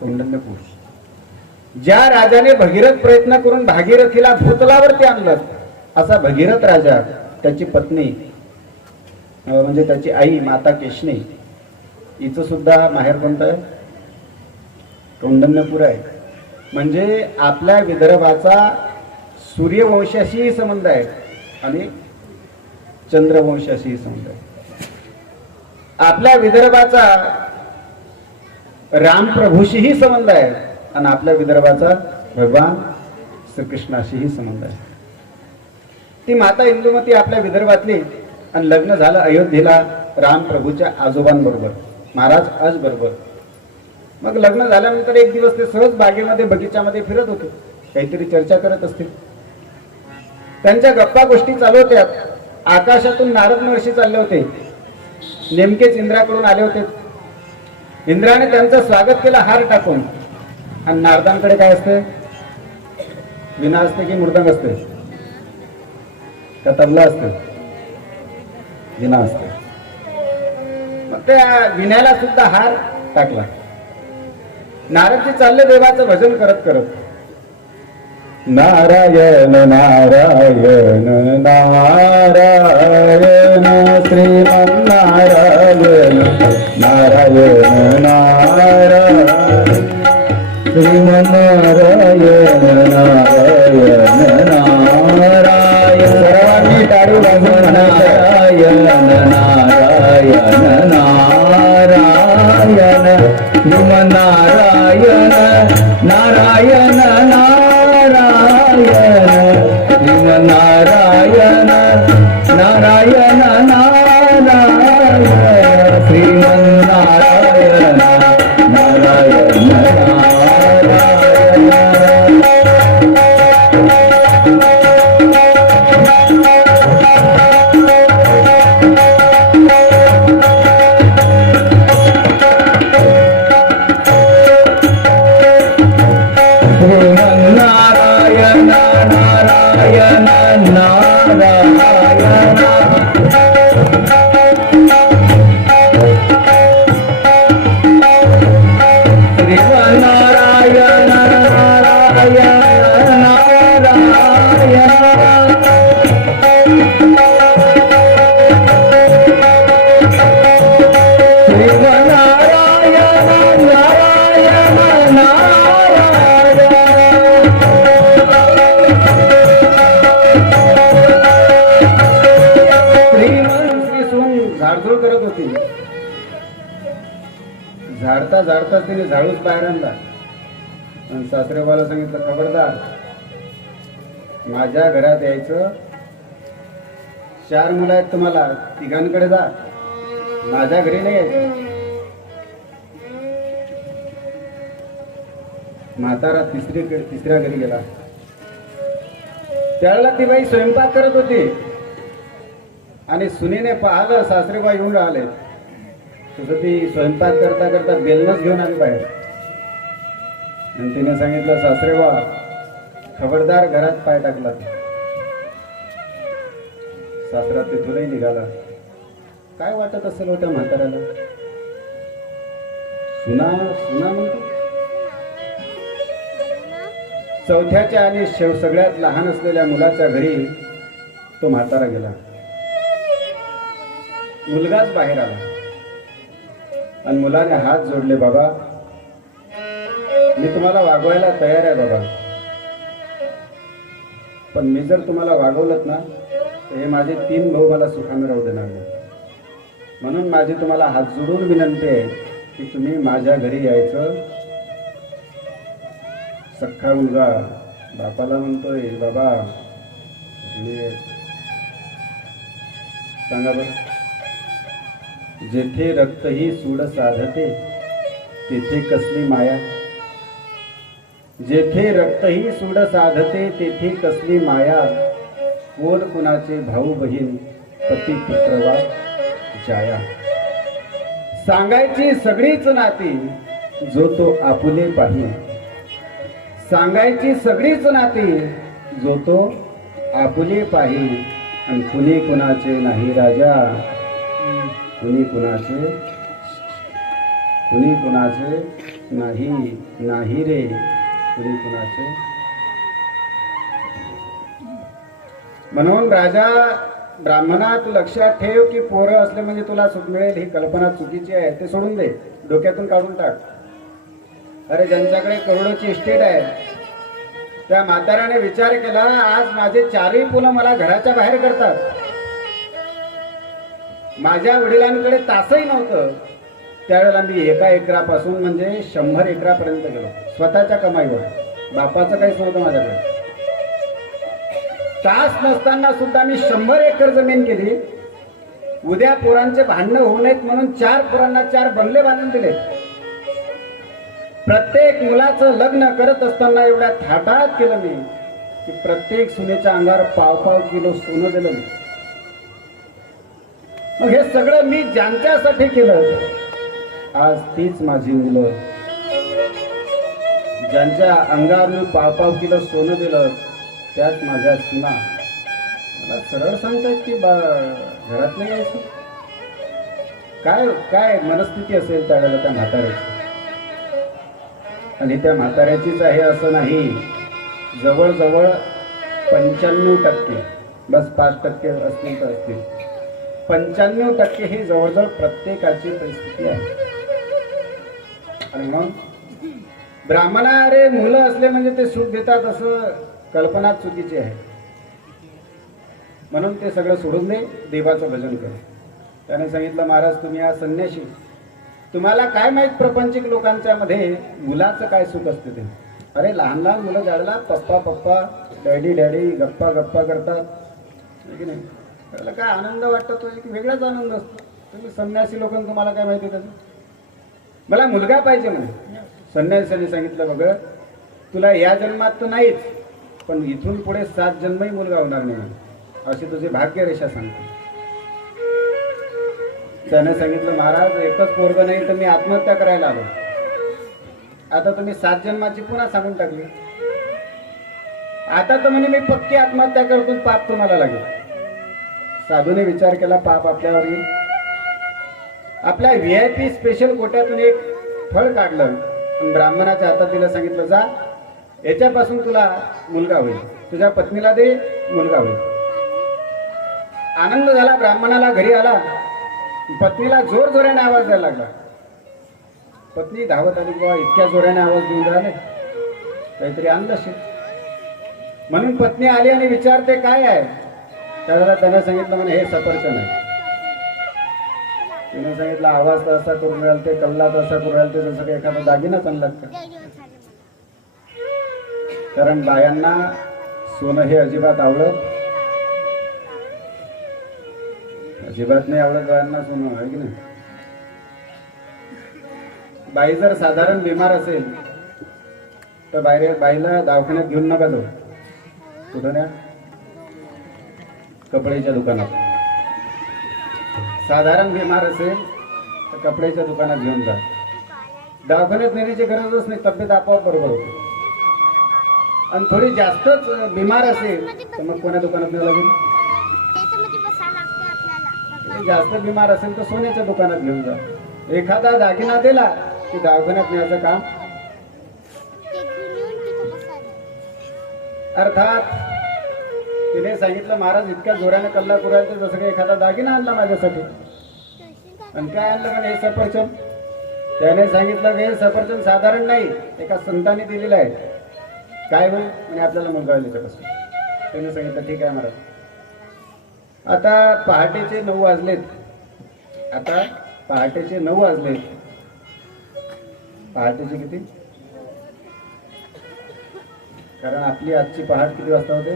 कौंडण्यपूर. ज्या राजाने भगीरथ प्रयत्न करून भागीरथीला भूतलावरती आणलं असा भगीरथ राजा, त्याची पत्नी म्हणजे त्याची आई माता केशनी, हिचं सुद्धा माहेर कोणतं आहे. कौंडण्यपूर आहे. म्हणजे आपल्या विदर्भाचा सूर्यवंशाशीही संबंध आहे आणि चंद्रवंशाशीही संबंध आहे. आपल्या विदर्भाचा रामप्रभूशीही संबंध आहे आणि आपल्या विदर्भाचा भगवान श्रीकृष्णाशीही संबंध आहे. ती माता इंदुमती आपल्या विदर्भातली आणि लग्न झालं अयोध्येला रामप्रभूच्या आजोबांबरोबर, महाराज अज बरोबर. मग लग्न झाल्यानंतर एक दिवस ते सहज बागेमध्ये बगीच्यामध्ये फिरत होते. काहीतरी चर्चा करत असतील. त्यांच्या गप्पा गोष्टी चालू होत्या. आकाशातून नारद महर्षी चालले होते. नेमकेच इंद्राकडून आले होते. इंद्राने त्यांचं स्वागत केलं हार टाकून. आणि नारदांकडे काय असते. विना असते की मृदंग असते का तबला असते. विना असते. मग त्या विण्याला सुद्धा हार टाकला. नारदजी चालले देवाचं भजन करत करत. नारायण नारायण नारायण श्रीमन्नारायण नारायण नारायण श्रीमन्नारायण नारायण नारायण. सर्वांनी टाळी वाजवून नारायण नारायण नारायण श्रीमन्नारायण नारायण नारायण श्रीमन्नारायण नारायण नारायण श्रीमन्नारायण नारायण झाडता झाडता तिने झाडूच बाहेर आणला. आणि सासरेबाला सांगितलं, खबरदार माझ्या घरात यायचं. 4 मुलं आहेत तुम्हाला, तिघांकडे जा, माझ्या घरी नाही यायचं. म्हातारा तिसऱ्या घरी गेला. त्यावेळेला ती बाई स्वयंपाक करत होती आणि सुनीने पाहिलं सासरेबा येऊन राहिले. तसं ती स्वयंपाक करता करता बेलनच घेऊन आली बाहेर आणि तिने सांगितलं, सासरेबा खबरदार घरात पाय टाकला. सासरा तिथूनही निघाला. काय वाटत असेल होत्या म्हाताऱ्याला? सुना सुना म्हणतो. चौथ्याच्या आणि सगळ्यात लहान असलेल्या मुलाच्या घरी तो म्हातारा गेला. मुलगाच बाहेर आला आणि मुलाने हात जोडले, बाबा मी तुम्हाला वागवायला तयार आहे बाबा, पण मी जर तुम्हाला वागवलंत ना तर हे माझे 3 भाऊ मला सुखाने राहू देणार नाही. म्हणून माझी तुम्हाला हात जोडून विनंती आहे की तुम्ही माझ्या घरी यायचं. सख्खा मुलगा बापाला म्हणतोय, बाबा सांगा बर, जेथे रक्त ही सूड साधते तेथे कसली माया. जेथे रक्त ही सूड साधते तेथे कसली माया. कोण कुणाचे भाऊ बहीण पती पुत्र वा जाया. सांगायची सगळीच नाती जो तो आपुले पाही. सांगायची सगळीच नाती जो तो आपुले पाही. आणि कुणी कुणाचे नाही राजा, कुणी कुणाचे नाही नाही रे, कुणी कुणाचे. म्हणून राजा ब्राह्मणा, तू लक्षात ठेव की पोरं असले म्हणजे तुला सुख मिळेल ही कल्पना चुकीची आहे. ते सोडून दे, डोक्यातून काढून टाक. अरे ज्यांच्याकडे करोडोची इस्टेट आहे त्या म्हाताऱ्याने विचार केला, आज माझे 4ही मुलं मला घराच्या बाहेर करतात. माझ्या वडिलांकडे तासही नव्हतं. त्यावेळेला मी 1 एकरापासून म्हणजे 100 एकरापर्यंत गेलो स्वतःच्या कमाईवर. बापाचं काहीच नव्हतं माझ्याकडे. तास नसताना सुद्धा मी 100 एकर जमीन केली. उद्या पोरांचे भांडणं होऊ नयेत म्हणून 4 पोरांना 4 बंगले बांधून दिले. प्रत्येक मुलाचं लग्न करत असताना एवढ्या थाटात केलं मी की प्रत्येक सुनेच्या अंगावर 1.5 किलो सोनं दिलं मी. मग हे सगळं मी ज्यांच्यासाठी केलं, आज तीच माझी मुलं ज्यांच्या अंगावर मी 1.5 किलो सोनं दिलं त्याच माझ्या सुना. मला सरळ सांगतायत की घरात नाही यायचं. काय काय मनस्थिती असेल त्यावेळेला त्या म्हाताऱ्याची. आणि त्या म्हाताऱ्याचीच आहे असं नाही, जवळजवळ 95%, बस 5% असतील तर असतील, 95% ही जवळजवळ प्रत्येकाची परिस्थिती आहे. आणि मग ब्राह्मणा, अरे मुलं असले म्हणजे ते सुख देतात असं कल्पना चुकीची आहे. म्हणून ते सगळं सोडून दे, देवाचं भजन कर. त्याने सांगितलं, महाराज तुम्ही आज संन्यासी, तुम्हाला काय माहित प्रपंचिक लोकांच्या मध्ये मुलाचं काय सुख असते ते. अरे लहान लहान मुलं ज्यावेळेला पप्पा पप्पा डॅडी डॅडी गप्पा गप्पा करतात की नाही, त्याला काय आनंद वाटतो, तो एक वेगळाच आनंद असतो. तुम्ही संन्यासी लोकांना तुम्हाला काय माहिती त्याचं. मला मुलगा पाहिजे म्हणे. संन्यासाने सांगितलं, बघ तुला या जन्मात तर नाहीच, पण इथून पुढे 7 जन्मही मुलगा होणार नाही अशी तुझी भाग्यरेषा सांगते. त्याने सांगितलं, महाराज एकच पोरग नाही तर मी आत्महत्या करायला आलो. आता तुम्ही 7 जन्माची पुन्हा सांगून टाकली. आता तर म्हणे मी पक्की आत्महत्या करतो, पाप तुम्हाला लागेल. साधूने विचार केला, पाप आपल्यावर येईल. आपल्या VIP स्पेशल कोट्यातून एक फळ काढलं आणि ब्राह्मणाच्या हातात दिलं. सांगितलं, जा याच्यापासून तुला मुलगा होईल, तुझ्या पत्नीला दे, मुलगा होईल. आनंद झाला ब्राह्मणाला. घरी आला, पत्नीला जोर जोराने आवाज द्यायला लागला. पत्नी धावत आली, बाबा इतक्या जोराने आवाज देऊन राहिले, काहीतरी आणलं असेल. म्हणून पत्नी आली आणि विचारते, काय आहे. त्यावेळेला त्याने सांगितलं, म्हणे हे सफरचंद आहे. तिने सांगितलं, आवाज तर असा करून राहिले, कल्ला तर असा करून राहिले, जसं काही एखादा दागिनाच आणला का. कारण बायांना सोनं हे अजिबात अजिबात नाही आवडत बायांना सोनं, आहे की नाही. बाई जर साधारण बिमार असेल तर बाईला दवाखान्यात घेऊन नका जाऊ. कुठं न्या? कपड्याच्या दुकानात. साधारण बिमार असेल तर कपड्याच्या दुकानात घेऊन जा. दवाखान्यात नेण्याची गरजच नाही, तब्येत आपोआप बरोबर होते. आणि थोडी जास्तच बिमार असेल तर मग कोण्या दुकानात न्यावं लागेल? जास्त बिमार असेल तर सोन्याच्या दुकानात घेऊन जा. एखादा दागिना दिला की दवाखान्यात न्यायचं काम. अर्थात तिने सांगितलं महाराज इतक्या जोराने कल्ला कुरायचं जसं काही एखादा दागिना आणला माझ्यासाठी. आणि काय आणलं म्हणे? हे सफरचंद. त्याने सांगितलं हे सफरचंद साधारण नाही, एका संतांनी दिलेलं आहे. काय होईल? आणि आपल्याला मुलगा होईल त्याच्यापासून. त्याने सांगितलं ठीक आहे महाराज. आता पहाटेचे 9 वाजलेत. पहाटेचे किती? कारण आपली आजची पहाट किती वाजता होते?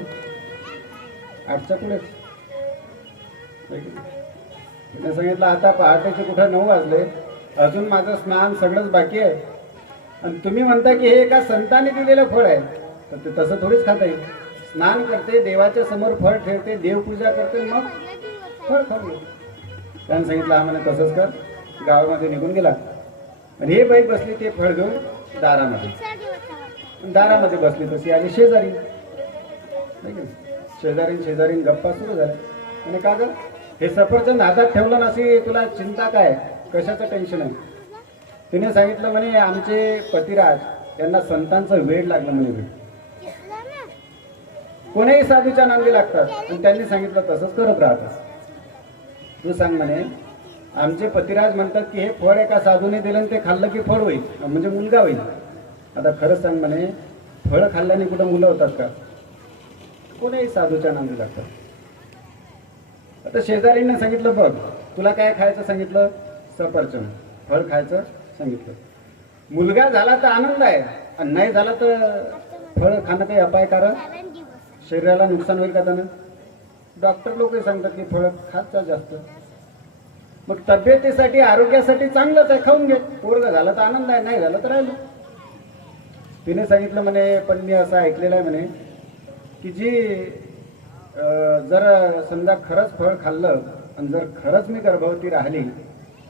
8च्या पुढेच. तिने सांगितलं आता पहाटेचे कुठं 9 वाजले, अजून माझं स्नान सगळंच बाकी आहे. आणि तुम्ही म्हणता की हे एका संतांनी दिलेलं फळ आहे, तर ते तसं थोडीच खाता येईल. स्नान करते, देवाच्या समोर फळ ठेवते, देवपूजा करते, मग फळ खाऊ. त्याने सांगितलं हा म्हणे तसंच कर. गावामध्ये निघून गेला. आणि हे बाई बसली ते फळ घेऊन दारामध्ये बसली. तशी आली शेजारी. शेजारी गप्पा सुरू झाल्या. म्हणजे का ग हे सफरचंद हातात ठेवलं नसे, तुला चिंता काय, कशाचं टेन्शन आहे? तिने सांगितलं म्हणे आमचे पतिराज यांना संतांचं वेड लागलं म्हणे. कोणीही साधूच्या नांदी लागतात. आणि त्यांनी सांगितलं तसंच करत राहतात. तू सांग म्हणे आमचे पतिराज म्हणतात की हे फळ एका साधूने दिलं आणि ते खाल्लं की फळ होईल, म्हणजे मुलगा होईल. आता खरंच सांग म्हणे फळ खाल्ल्याने कुठं मुलं होतात का? कोणीही साधूच्या नांदी लागतात. आता शेजारीने सांगितलं बघ तुला काय खायचं सांगितलं? सफरचंद. फळ खायचं सांगितलं. मुलगा झाला तर आनंद आहे, आणि नाही झाला तर फळ खाणं काही अपायकारक, शरीराला नुकसान होईल का त्यानं? डॉक्टर लोकही सांगतात की फळ खात जा जास्त. मग तब्येतीसाठी आरोग्यासाठी चांगलंच आहे, खाऊन घे. पोरगं झालं तर आनंद आहे, नाही झालं तर राहिलं. तिने सांगितलं म्हणे पण मी असं ऐकलेलं आहे म्हणे की जी जर समजा खरंच फळ खाल्लं आणि जर खरंच मी गर्भवती राहिली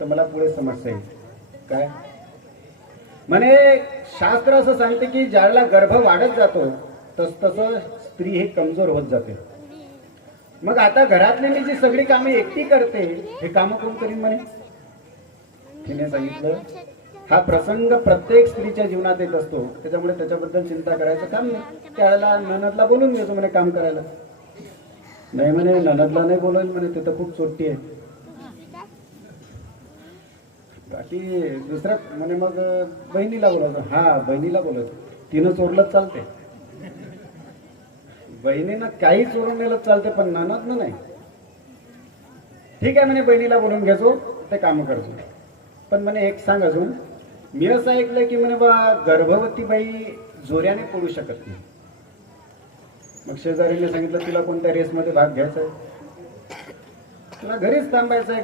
तर मला पुढे समस्या येईल. काय म्हणे? शास्त्र असं सांगते की ज्यावेळेला गर्भ वाढत जातो तसं स्त्री ही कमजोर होत जाते. मग आता घरातली जी सगळी कामे एकटी करते हे कामं कोण करीन म्हणे? तिने सांगितलं हा प्रसंग प्रत्येक स्त्रीच्या जीवनात येत असतो, त्याच्यामुळे त्याच्याबद्दल चिंता करायचं काम नाही. त्यावेळेला ननदला बोलून घ्यायचो म्हणे काम करायला. नाही म्हणे ननदला नाही बोलवलं म्हणे, ते तर खूप चोट्टी आहे. बाकी दुसऱ्या म्हणे मग बहिणीला बोलायचं. हा बहिणीला बोलायचं. तिनं चोरलंच चालते, बहिणीनं काही चोरून नेलं चालते, पण ननदनं नाही. ठीक आहे म्हणे बहिणीला बोलून घ्यायचो, ते काम करायचो. पण म्हणे एक सांग अजून, मी असं ऐकलंय की म्हणे बा गर्भवती बाई जोऱ्याने पडू शकत नाही. मग शेजारीने सांगितलं तिला कोणत्या रेसमध्ये भाग घ्यायचा आहे, तुला घरीच थांबायचं आहे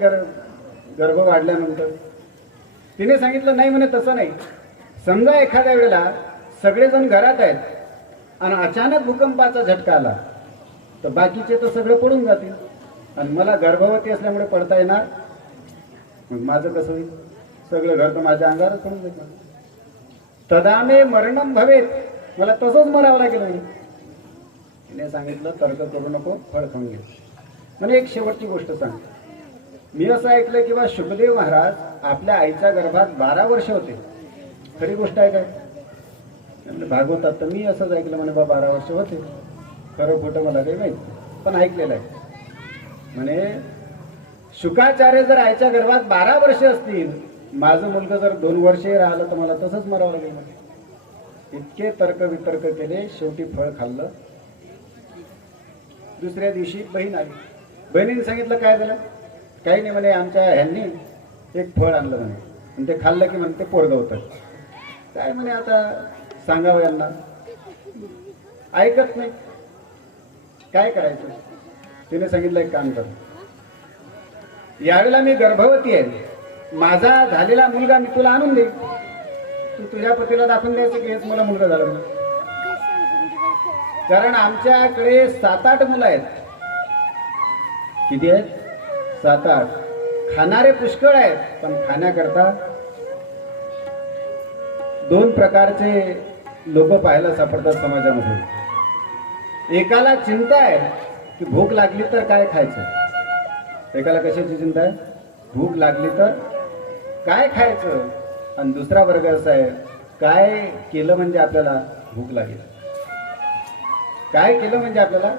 गर्भ वाढल्यानंतर. तिने सांगितलं नाही म्हणे तसं नाही. समजा एखाद्या वेळेला सगळेजण घरात आहेत आणि अचानक भूकंपाचा झटका आला तर बाकीचे तर सगळे पडून जातील, आणि मला गर्भवती असल्यामुळे पडता येणार, मग माझं कसं होईल? सगळं घर तर माझ्या अंगावरच पडून जाईल. तदामे मरणम भवेत, मला तसंच मरावं लागेल. तिने सांगितलं तर्क करू नको, फळ खाऊन घे. म्हणजे एक शेवटची गोष्ट सांग. मी असं ऐकलं की बा शुकदेव महाराज आपल्या आईच्या गर्भात 12 वर्ष होते. खरी गोष्ट आहे काय? भागवतात तर मी असंच ऐकलं म्हणे बा 12 वर्ष होते. खरं खोटं मला काही माहित, पण ऐकलेलं आहे. म्हणे शुकाचार्य जर आईच्या गर्भात 12 वर्ष असतील, माझं मुलगा जर 2 वर्षे राहिलं तर मला तसंच मरावं लागेल. म्हणे इतके तर्क वितर्क केले, शेवटी फळ खाल्लं. दुसऱ्या दिवशी बहीण आली. बहिणीने सांगितलं काय झालं? काही नाही म्हणे आमच्या ह्यांनी एक फळ आणलं म्हणे, आणि ते खाल्लं की म्हणे ते पोरगं होतं. काय म्हणे आता सांगावं यांना, ऐकत नाही. काय करायचं? तिने सांगितलं एक काम कर, यावेळेला मी गर्भवती आहे, माझा झालेला मुलगा मी तुला आणून दे, तू तुझ्या पतीला दाखवून द्यायचं की हेच मला मुलगा झाला. कारण आमच्याकडे 7-8 मुलं आहेत. किती आहेत? 7-8. खाणारे पुष्कळ आहेत, पण खाण्याकरता 2 प्रकारचे लोक पाहायला सापडतात समाजामध्ये. एकाला चिंता आहे की भूक लागली तर काय खायचं. एकाला कशाची चिंता आहे? भूक लागली तर काय खायचं. आणि दुसरा वर्ग असा आहे, काय केलं म्हणजे आपल्याला भूक लागेल. काय केलं म्हणजे आपल्याला.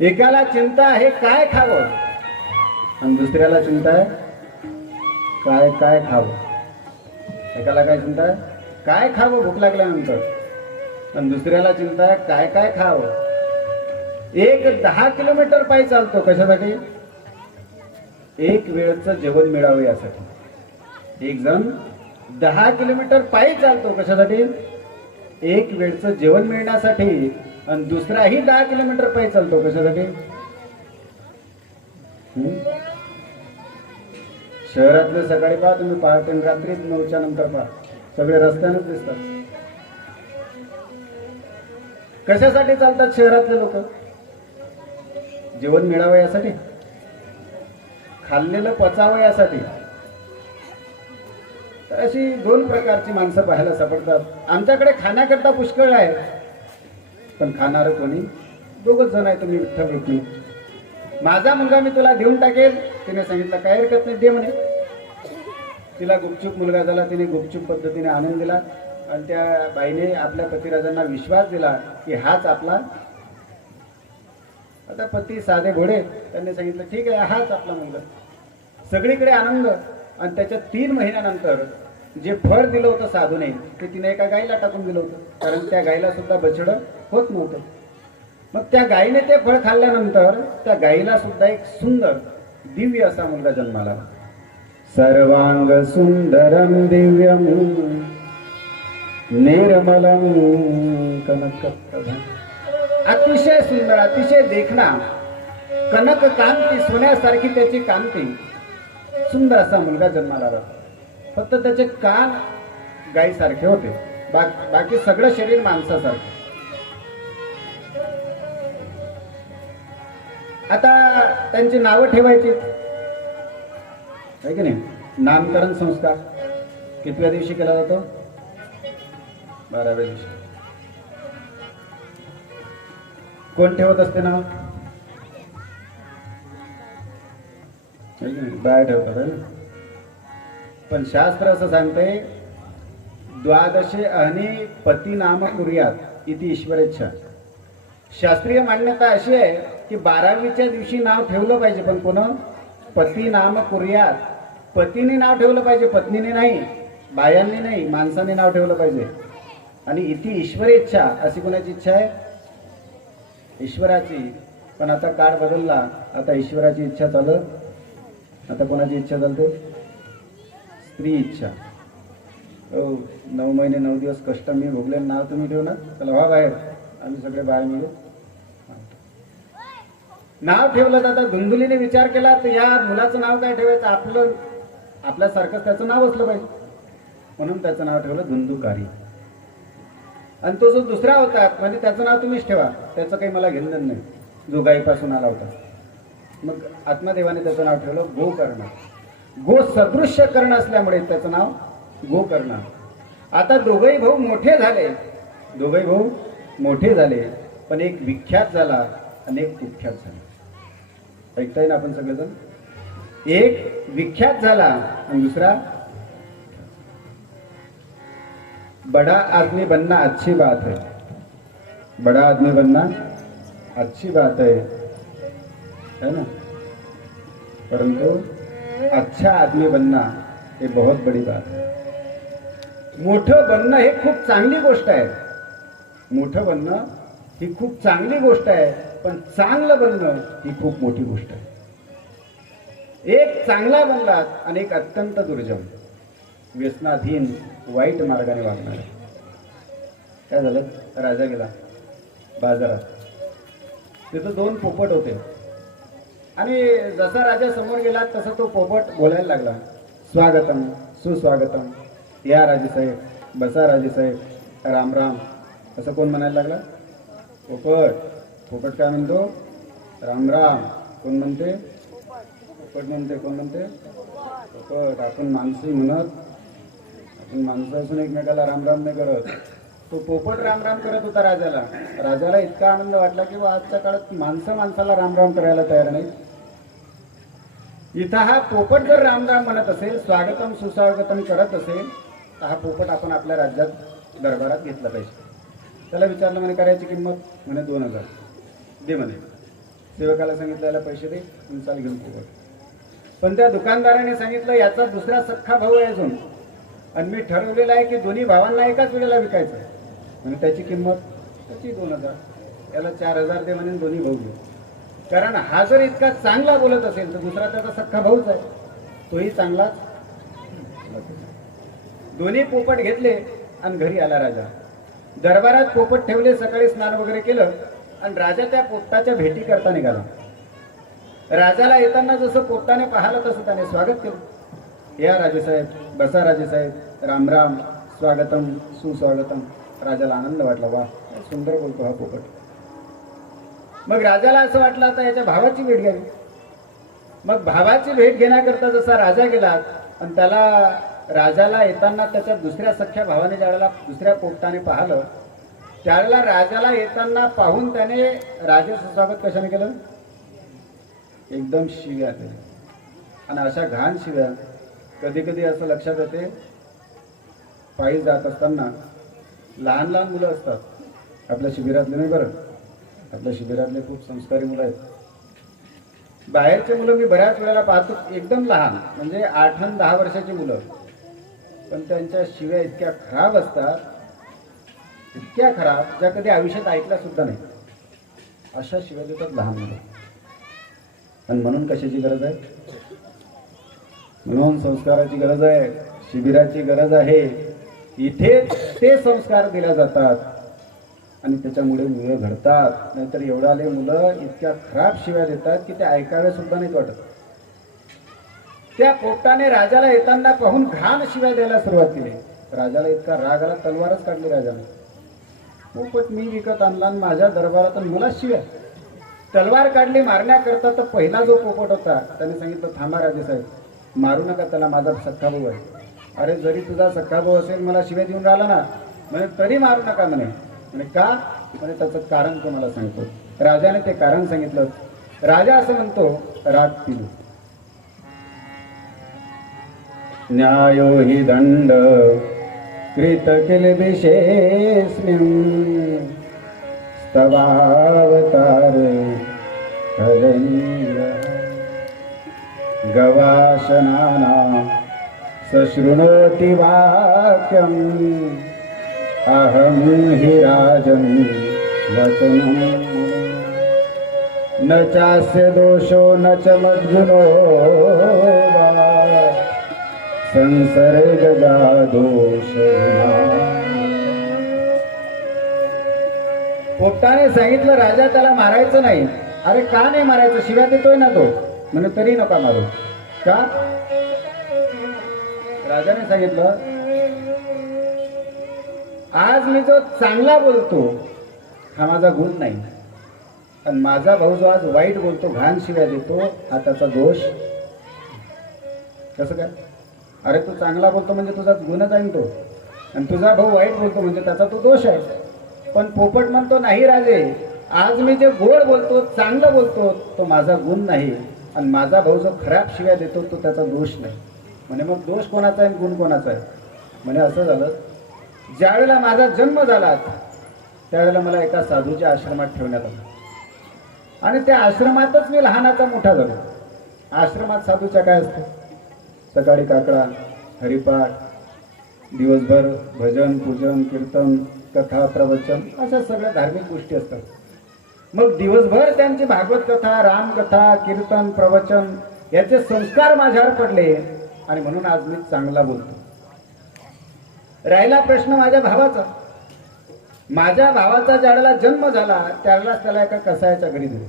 एकाला चिंता आहे काय खावं, आणि दुसऱ्याला चिंता आहे काय काय खावं. एकाला काय चिंता आहे काय खावं भूक लागल्यानंतर, आणि दुसऱ्याला चिंता आहे काय काय खावं. एक 10 किलोमीटर पायी चालतो कशासाठी. एक वेळचं जेवण मिळावं यासाठी. एक जण 10 किलोमीटर पायी चालतो कशासाठी. एक वेळचं जेवण मिळण्यासाठी. आणि दुसराही 10 किलोमीटर पायी चालतो कशासाठी. शहरातले सकाळी पहा तुम्ही, पहाटे रात्री 9च्या नंतर पहा, सगळे रस्त्यानेच दिसतात. कशासाठी चालतात शहरातले लोक. जेवण मिळावं यासाठी, खाल्लेलं पचावं यासाठी. तर अशी 2 प्रकारची माणसं पाहायला सापडतात. आमच्याकडे खाण्याकरता पुष्कळ आहे, पण खाणार कोणी 2च जण आहे, तुम्ही विठ्ठल रुक्मिणी. माझा मुलगा मी तुला देऊन टाकेल. तिने सांगितलं काय हरकत नाही, दे म्हणे. तिला गुपचूप मुलगा झाला, तिने गुपचूप पद्धतीने आणून दिला. आणि त्या बाईने आपल्या पतिराजांना विश्वास दिला की हाच आपला. आता पती साधे घोडे, त्यांनी सांगितलं ठीक आहे हाच आपला मुलगा. सगळीकडे आनंद. आणि त्याच्या 3 महिन्यानंतर जे फळ दिलं होतं साधूने, ते तिने एका गाईला टाकून दिलं होतं, कारण त्या गाईला सुद्धा बछडं होत नव्हतं. मग त्या गाईने ते फळ खाल्ल्यानंतर त्या गाईला सुद्धा एक सुंदर दिव्य असा मुलगा जन्माला. सर्वांग सुंदरम दिव्यम निर्मलम कनकप्रभा. अतिशय सुंदर, अतिशय देखणा, कनक कांती, सोन्यासारखी त्याची कांती, सुंदर असा मुलगा जन्माला आला. फक्त त्याचे कान गायीसारखे होते, बाकी सगळं शरीर माणसासारखे. आता त्यांची नावं ठेवायची आहे की नाही. नामकरण संस्कार कितव्या दिवशी केला जातो. 12व्या दिवशी. कोण ठेवत असते नाव. बाया ठेवतात आहे ना. पण शास्त्र असं सांगतंय, 12 अहनी पती नाम कुर्यात इति ईश्वरेच्छा. शास्त्रीय मान्यता अशी आहे की 12वीच्या दिवशी नाव ठेवलं पाहिजे, पण कोण. पती नाम कुर्यात. पतीने नाव ठेवलं पाहिजे, पत्नीने नाही, बायांनी नाही, माणसाने नाव ठेवलं पाहिजे. आणि इति ईश्वरेच्छा, अशी कोणाची इच्छा आहे. ईश्वराची. पण आता काळ बदलला, आता ईश्वराची इच्छा चालत. आता कोणाची इच्छा चालते. स्त्री इच्छा. 9 महिने 9 दिवस कष्ट मी भोगले, नाव तुम्ही ठेवणार. चला व्हा बाहेर, आम्ही सगळे बाहेर मिळू. नाव ठेवलं तर आता धुंदुलीने विचार केला तर या मुलाचं नाव काय ठेवायचं. आपल्यासारखंच त्याचं नाव असलं पाहिजे, म्हणून त्याचं नाव ठेवलं धुंदुकारी. आणि तो जो दुसरा होता म्हणजे त्याचं नाव तुम्हीच ठेवा, त्याचं काही मला घेणं नाही, जो गायीपासून आला होता. मग आत्मदेवाने त्याचं नाव ठेवलं गोकर्ण. गो सदृश्य कर्ण असल्यामुळे त्याचं नाव गोकर्ण. आता दोघंही भाऊ मोठे झाले, पण एक विख्यात झाला आणि एक कुख्यात झाला. ऐकताय ना आपण सगळेजण. एक विख्यात झाला आणि दुसरा. बड़ा आदमी बनना अच्छी बात है, बड़ा आदमी बनना अच्छी बात है ना, परंतु अच्छा आदमी बनना हे बहुत बड़ी बात है. मोठं बनणं हे खूप चांगली गोष्ट आहे. मोठं बनणं ही खूप चांगली गोष्ट आहे, पण चांगलं बनणं ही खूप मोठी गोष्ट आहे. एक चांगला बनलात आणि एक अत्यंत दुर्जन, व्यसनाधीन, वाईट मार्गाने वागणार. काय झालं. राजा गेला बाजारात, तिथं 2 पोपट होते. आणि जसा राजा समोर गेला तसा तो पोपट बोलायला लागला. स्वागतम सुस्वागतम, या राजेसाहेब, बसा राजेसाहेब, राम राम. असं कोण म्हणायला लागला? पोपट. पोपट काय म्हणतो? राम राम. कोण म्हणते? पोपट म्हणते. कोण म्हणते? पोपट. आपण माणसं म्हणत, आपण माणसं असून एकमेकाला राम राम नाही करत. तो पोपट राम राम करत होता राजाला. राजाला इतका आनंद वाटला की आजच्या काळात माणसं माणसाला राम राम करायला तयार नाही. इथं हा पोपट जर राम राम म्हणत असेल, स्वागतम सुस्वागतम करत असेल, तर हा पोपट आपण आपल्या राज्यात दरबारात घेतला पाहिजे. त्याला विचारलं म्हणे करायची किंमत, म्हणे 2000 दे म्हणे. सेवकाला सांगितलं याला पैसे दे आणि चाल घेऊन पोपट. पण त्या दुकानदाराने सांगितलं याचा दुसरा सख्खा भाऊ आहे अजून, आणि मी ठरवलेलं आहे की दोन्ही भावांना एकाच वेळेला विकायचं. म्हणजे त्याची किंमत त्याची 2000, याला 4000 दे म्हणे दोन्ही भाऊ घेऊ. कारण हा जर इतका चांगला बोलत असेल तर दुसरा त्याचा सख्खा भाऊच आहे, तोही चांगलाच. दोन्ही पोपट घेतले आणि घरी आला राजा. दरबारात पोपट ठेवले, सकाळी स्नान वगैरे केलं आणि राजा त्या पोपटाच्या भेटी करता निघाला. राजाला येताना जसं पोपटाने पाहिलं तसं त्याने स्वागत केलं. या राजेसाहेब, बसा राजेसाहेब, राम राम, स्वागतम सुस्वागतम. राजाला आनंद वाटला, वा सुंदर बोलतो हा पोपट. मग राजाला असं वाटलं आता याच्या भावाची भेट घ्यावी. मग भावाची भेट घेण्याकरता जसा राजा गेला आणि त्याला राजाला येताना त्याच्या दुसऱ्या सख्ख्या भावाने ज्यावेळेला दुसऱ्या पोपटाने पाहिलं, त्यावेळेला राजाला येताना पाहून त्याने राजाचं स्वागत कशाने केलं? एकदम शिव्या केल्या. आणि अशा घाण शिव्या कधी कधी असं लक्षात येते, पायी जात असताना लहान लहान मुलं असतात, आपल्या शिबिरातले नाही बरं, आपल्या शिबिरातले खूप संस्कारी मुलं आहेत. बाहेरचे मुलं मी बऱ्याच वेळेला पाहतो एकदम लहान, म्हणजे 8 आणि 10 वर्षाची मुलं, पण त्यांच्या शिव्या इतक्या खराब असतात, इतक्या खराब, ज्या कधी आयुष्यात ऐकल्या सुद्धा नाही. अशा शिव्या देतात लहान मुलं. आणि म्हणून कशाची गरज आहे? म्हणून संस्काराची गरज आहे, शिबिराची गरज आहे. इथे ते संस्कार दिले जातात आणि त्याच्यामुळे मुलं घडतात. नाहीतर एवढाले मुलं इतक्या खराब शिव्या देतात की ते ऐकाव्या सुद्धा नाहीत वाटत. त्या पोपटाने राजाला येताना पाहून घाण शिव्या द्यायला सुरुवात केली. राजाला इतका राग आला, तलवारच काढली राजाने. पोपट मी विकत आणला आणि माझ्या दरबारात मला शिव्या. तलवार काढली मारण्याकरता. तर पहिला जो पोपट होता त्याने सांगितलं, थांबा राजेसाहेब, मारू नका त्याला, माझा सख्खा भाऊ आहे. अरे जरी तुझा सख्खा भाऊ असेल, मला शिव्या देऊन राहिला ना, म्हणे तरी मारू नका म्हणे. म्हणे का? म्हणे त्याचं कारण तुम्हाला सांगतो. राजाने ते कारण सांगितलं. राजा असं म्हणतो, राग पिलू न्यायो हि दंड कृत किल विशेषमिं स्तवावतार हरैर्य गवाशनाना सशृणोति वाक्यम् अहं हि राजन् वचनं न चास्य दोषो न च मज्जुनो वा संसर्गजा दोष. पोपटाने सांगितलं राजा त्याला मारायचं नाही. अरे का नाही मारायचं? शिव्या देतोय ना तो. म्हणे तरी नका मारू. का? राजाने सांगितलं, आज मी जो चांगला बोलतो हा माझा गुण नाही, आणि माझा भाऊ जो आज वाईट बोलतो, घाण शिव्या देतो, हा त्याचा दोष. कसं काय? अरे तू चांगला बोलतो म्हणजे तुझा गुणच आहे तो, आणि तुझा भाऊ वाईट बोलतो म्हणजे त्याचा तो दोष आहे. पण पोपट म्हणतो, नाही राजे, आज मी जे गोड बोलतो, चांगलं बोलतो, तो माझा गुण नाही, आणि माझा भाऊ जो खराब शिव्या देतो तो त्याचा दोष नाही. म्हणे मग दोष कोणाचा आहे, गुण कोणाचा आहे? म्हणे असं झालं, ज्यावेळेला माझा जन्म झाला त्यावेळेला मला एका साधूच्या आश्रमात ठेवण्यात आलं, आणि त्या आश्रमातच मी लहानाचा मोठा झालो. आश्रमात साधूच्या काय असतं? सकाळी काकडा, हरिपाठ, दिवसभर भजन, पूजन, कीर्तन, कथा, प्रवचन, अशा सगळ्या धार्मिक गोष्टी असतात. मग दिवसभर त्यांची भागवत कथा, रामकथा, कीर्तन, प्रवचन याचे संस्कार माझ्यावर पडले, आणि म्हणून आज मी चांगला बोलतो. राहिला प्रश्न माझ्या भावाचा. माझ्या भावाचा ज्यावेळेला जन्म झाला त्यावेळेला त्याला एका कसायाच्या घरी दिले.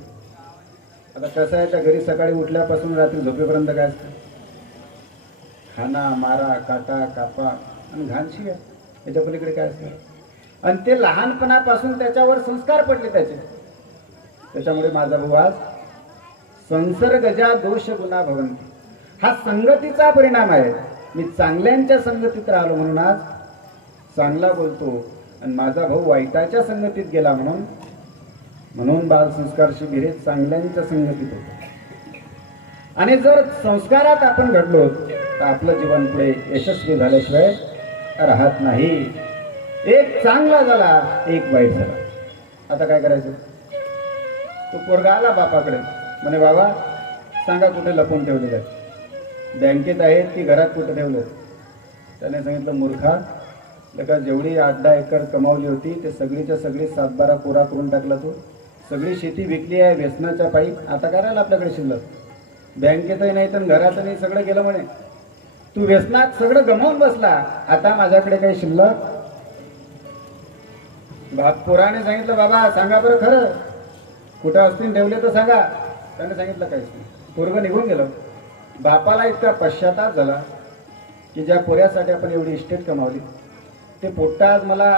आता कसायाच्या घरी सकाळी उठल्यापासून रात्री झोपेपर्यंत काय असतं? खाना, मारा, काटा, कापा आणि घाण शिव्या. याच्या पलीकडे काय असतं? आणि ते लहानपणापासून त्याच्यावर संस्कार पडले त्याच्यामुळे माझा भाऊ आज संसर्गजा दोष गुणा भवंती, हा संगतीचा परिणाम आहे. मी चांगल्यांच्या संगतीत राहिलो म्हणून आज चांगला बोलतो, आणि माझा भाऊ वाईटाच्या संगतीत गेला म्हणून बाल संस्कार शिबिर चांगल्यांच्या संगतीत होतो. आणि जर संस्कारात आपण घडलो तर आपलं जीवन पुढे यशस्वी झाल्याशिवाय राहत नाही. एक चांगला झाला, एक वाईट झाला. आता काय करायचं? तो पोरगा आला बापाकडे, म्हणे बाबा सांगा कुठे लपून ठेवलेलं आहे. बँकेत आहेत की घरात कुठे ठेवलं? त्याने सांगितलं, मूर्खा, लगा जेवढी 8-10 एकर कमावली होती ते सगळीच्या सगळी 7-12 कोरा करून टाकला. तो सगळी शेती विकली आहे व्यसनाच्या पायी. आता काय राहिलं आपल्याकडे शिल्लक? बँकेतही नाही तर घरात नाही, सगळं गेलं म्हणे. तू व्यसनात सगळं गमावून बसला, आता माझ्याकडे काही शिल्लक? पोराने सांगितलं, बाबा सांगा बरं खरं, कुठं असतील ठेवले तर सांगा. त्याने सांगितलं काहीच नाही. पोरगं निघून गेलं. बापाला इतका पश्चाताप झाला की ज्या पोऱ्यासाठी आपण एवढी इस्टेट कमावली, ते पोट्टा आज मला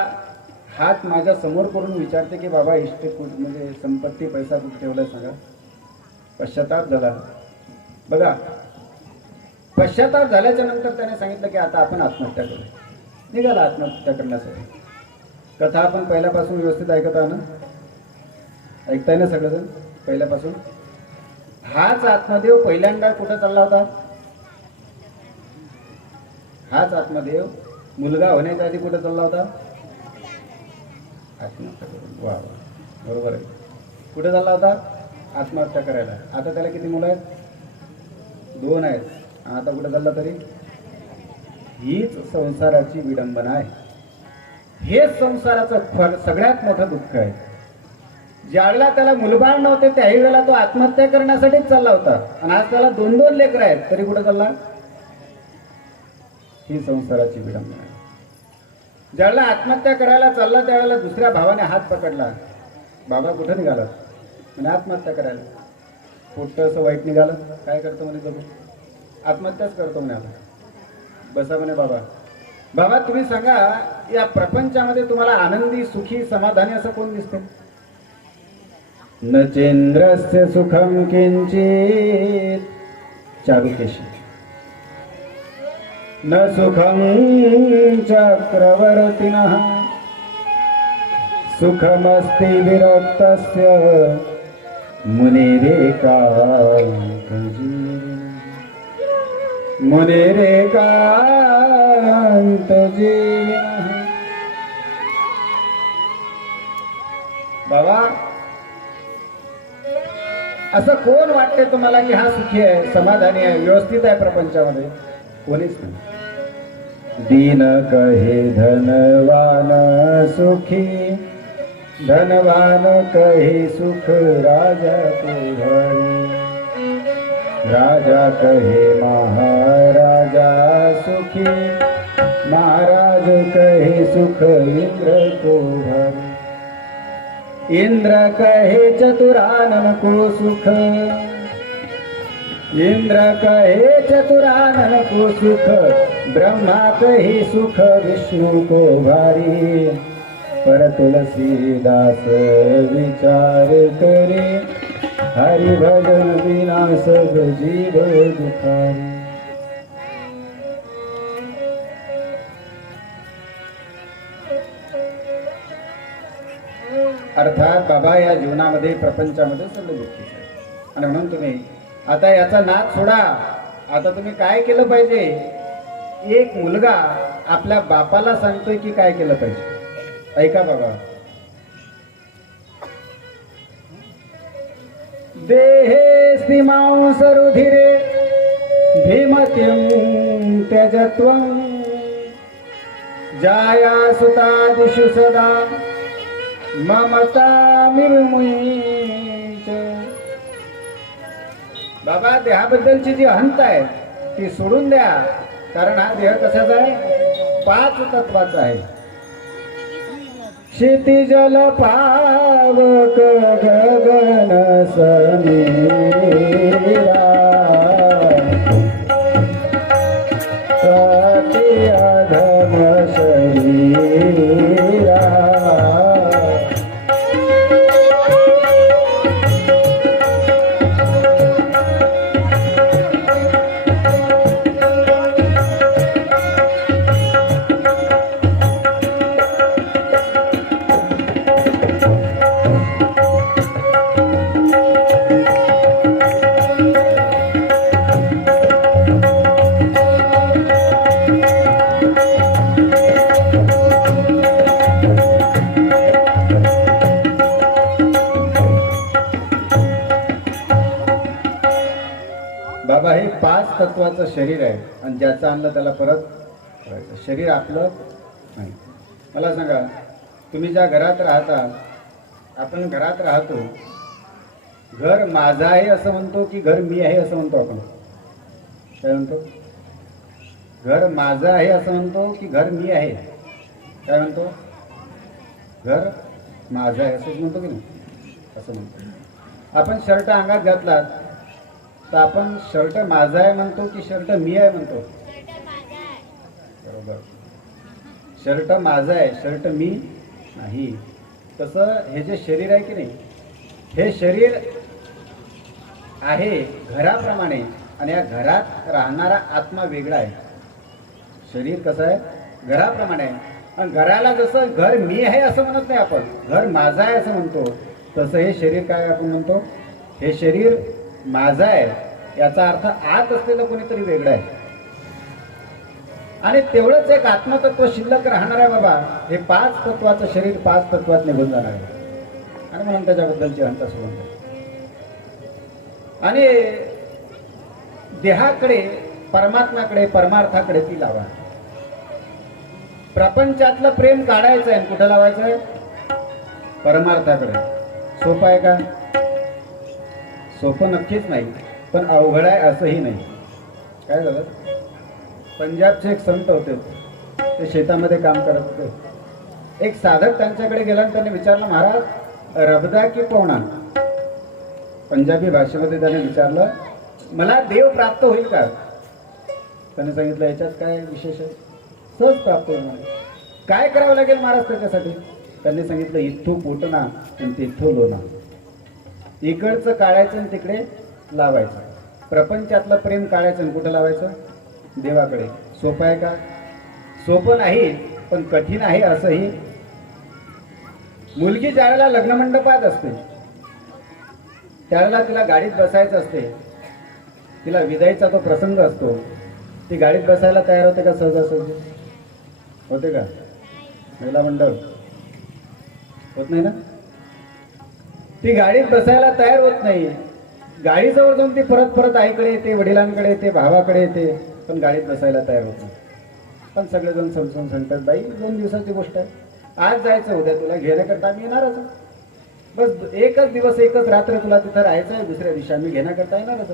हात माझ्या समोर करून विचारते की बाबा इस्टेट म्हणजे संपत्ती पैसा कुठे ठेवलाय सांगा. पश्चाताप झाला. बघा, पश्चाताप झाल्याच्या नंतर त्याने सांगितलं की आता आपण आत्महत्या करू. निघाला आत्महत्या करण्यासाठी. कथा आपण पहिल्यापासून व्यवस्थित ऐकत आहो ना? ऐकताय ना सगळेजण पहिल्यापासून? हाच आत्मदेव पहिल्यांदा कुठं चालला होता? हाच आत्मदेव मुलगा होण्याच्या आधी कुठं चालला होता? आत्महत्या करून. वा, बरोबर आहे. कुठे चालला होता? आत्महत्या करायला. आता त्याला किती मुलं आहेत? 2 आहेत. आता कुठे चालला तरी? हीच संसाराची विडंबना आहे. हेच संसाराचं सगळ्यात मोठं दुःख आहे. ज्यावेळेला त्याला मुलबाळ नव्हते त्याही वेळेला तो आत्महत्या करण्यासाठीच चालला होता, आणि आज त्याला 2-2 लेकरं आहेत तरी कुठे चालला? ही संसाराची विडंबना आहे. ज्यावेळेला आत्महत्या करायला चालला त्यावेळेला दुसऱ्या भावाने हात पकडला. बाबा कुठं निघाला? म्हणजे आत्महत्या करायला. पोट्ट असं वाईट निघालं. काय करतो म्हणे? जगू आत्महत्याच करतो म्हणे. आता बसा म्हणे. बाबा तुम्ही सांगा, या प्रपंचामध्ये तुम्हाला आनंदी, सुखी, समाधानी असं कोण दिसते? न चेंद्रस्य सुखम किंचित चारुकेशी, न सुखम चक्रवर्तिनः, सुखमस्ति विरक्तस्य मुनिरेकांत जीविनः. बाबा असं कोण वाटते तुम्हाला की हा सुखी आहे, समाधानी आहे, व्यवस्थित आहे प्रपंचामध्ये? कोणीच नाही. दीन कहे धनवान सुखी, धनवान कहे सुख राजा तुम्हारी, राजा कहे महाराजा सुखी, महाराज कहे सुख इंद्र को भारी, इंद्र कहे चतुरानन को सुख, इंद्र कहे चतुरानन को सुख, ब्रह्मा कहे सुख विष्णु को भारी, पर तुलसीदास विचार करे, हरि भजन बिना सब जीव दुखारी. अर्थात बाबा या जीवनामध्ये प्रपंचामध्ये सगळं दुःखीच आहे. आणि म्हणून तुम्ही आता याचा नाद सोडा. आता तुम्ही काय केलं पाहिजे? एक मुलगा आपल्या बापाला सांगतोय की काय केलं पाहिजे. ऐका बाबा. देहे मांस रुधिरे भीमत्यं त्यजत्वं, जाया सुतादिषु सदा ममता निर्मुच. बाबा देहाबद्दलची जी अहंता आहे ती सोडून द्या, कारण हा देह कशाचा आहे? 5 तत्वाचा आहे. क्षिती जल पावक गगन समीरा, अति अधम शरीरा, पाच तत्वाचं शरीर आहे आणि ज्याचं आणलं त्याला परत करायचं. शरीर आपलं नाही. मला सांगा, तुम्ही ज्या घरात राहता, आपण घरात राहतो, घर माझं आहे असं म्हणतो की घर मी आहे असं म्हणतो? आपण काय म्हणतो? घर माझं आहे असं म्हणतो की घर मी आहे? काय म्हणतो? घर माझं आहे असंच म्हणतो की नाही? असं म्हणतो. आपण शर्ट अंगात घातलात तर आपण शर्ट माझा आहे म्हणतो की शर्ट मी आहे म्हणतो? बरोबर, शर्ट माझा आहे, शर्ट मी नाही. तसं हे जे शरीर आहे की नाही, हे शरीर आहे घराप्रमाणे आणि या घरात राहणारा आत्मा वेगळा आहे. शरीर कसं आहे? घराप्रमाणे आहे. आणि घराला जसं घर मी आहे असं म्हणत नाही आपण, घर माझं आहे असं म्हणतो, तसं हे शरीर काय आपण म्हणतो? हे शरीर माझं आहे, याचा अर्थ आत असलेलं कोणीतरी वेगळं आहे. आणि तेवढंच एक आत्मतत्व शिल्लक राहणार आहे बाबा. हे पाच तत्वाचं शरीर पाच तत्वात निघून जाणार आहे आणि म्हणून त्याच्याबद्दलची अंत सुरू. आणि देहाकडे, परमात्म्याकडे, परमार्थाकडे ती लावा. प्रपंचातलं प्रेम काढायचं आहे, कुठं लावायचं आहे? परमार्थाकडे. सोपं आहे का? सोपं नक्कीच नाही, पण अवघड आहे असंही नाही. काय झालं? पंजाबचे एक संत होते, ते शेतामध्ये काम करत होते. एक साधक त्यांच्याकडे गेला आणि त्यांनी विचारलं, महाराज रबदा की पवना? पंजाबी भाषेमध्ये त्याने विचारलं, मला देव प्राप्त होईल का? त्याने सांगितलं, याच्यात काय विशेष आहे? सहज प्राप्त होईल. काय करावं लागेल महाराज त्याच्यासाठी? त्यांनी सांगितलं, इथू पोटना आणि तिथू लोना. इकडचं काढायचं आणि तिकडे लावायचं. प्रपंचातलं प्रेम काढायचं आणि कुठं लावायचं? देवाकडे. सोपं आहे का? सोपं नाही, पण कठीण आहे असंही. मुलगी ज्यावेळेला लग्न मंडपात असते त्यावेळेला तिला गाडीत बसायचं असते, तिला विदाईचा तो प्रसंग असतो, ती गाडीत बसायला तयार होते का? सहजासहजी होते का? महिला मंडळ होत नाही ना. ती गाडीत बसायला तयार होत नाही. गाडीजवळ जाऊन ती परत परत आईकडे येते, वडिलांकडे येते, भावाकडे येते, पण गाडीत बसायला तयार होत नाही. पण सगळेजण समजून सांगतात, बाई 2 दिवसाची गोष्ट आहे, आज जायचं, उद्या तुला घेण्याकरता आम्ही येणारच. बस एकच दिवस एकच रात्र तुला तिथं राहायचं आहे, दुसऱ्या दिवशी आम्ही घेण्याकरता येणारच.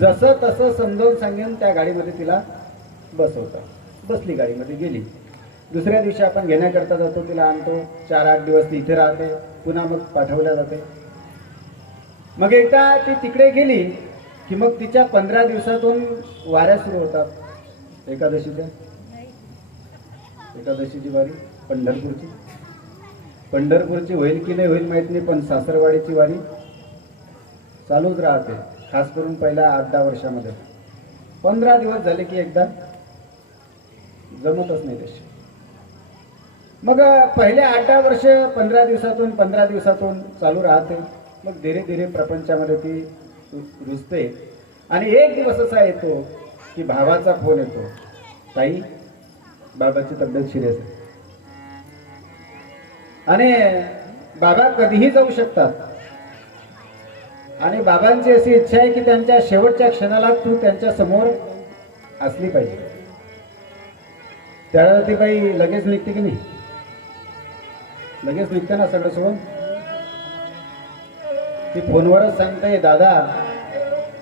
जसं तसं समजावून सांगून त्या गाडीमध्ये तिला बसवतात. बसली, गाडीमध्ये गेली. दुसऱ्या दिवशी आपण घेण्याकरता जातो, तिला आणतो. 4-8 दिवस ती इथे राहते, पुन्हा मग पाठवल्या जाते. मग एकदा ती तिकडे गेली की मग तिच्या 15 दिवसातून वाऱ्या सुरू होतात. एकादशीची वारी, पंढरपूरची होईल की नाही होईल माहित नाही, पण सासरवाडीची वारी चालूच राहते. खास करून पहिल्या 8-10 वर्षामध्ये 15 दिवस झाले की एकदा जमतच नाही तशी. मग पहिले 8-10 वर्ष 15 दिवसातून चालू राहते. मग धीरे धीरे प्रपंचामध्ये ती रुजते. आणि एक दिवस असा येतो की भावाचा फोन येतो, ताई बाबाची तब्येत सिरियस आहे. आणि बाबा कधीही जाऊ शकतात आणि बाबांची अशी इच्छा आहे की त्यांच्या शेवटच्या क्षणाला तू त्यांच्या समोर असली पाहिजे. त्यावेळेला ती बाई लगेच निघते की नाही? लगेच निघते ना सगळं सोडून. ती फोनवरच सांगते, दादा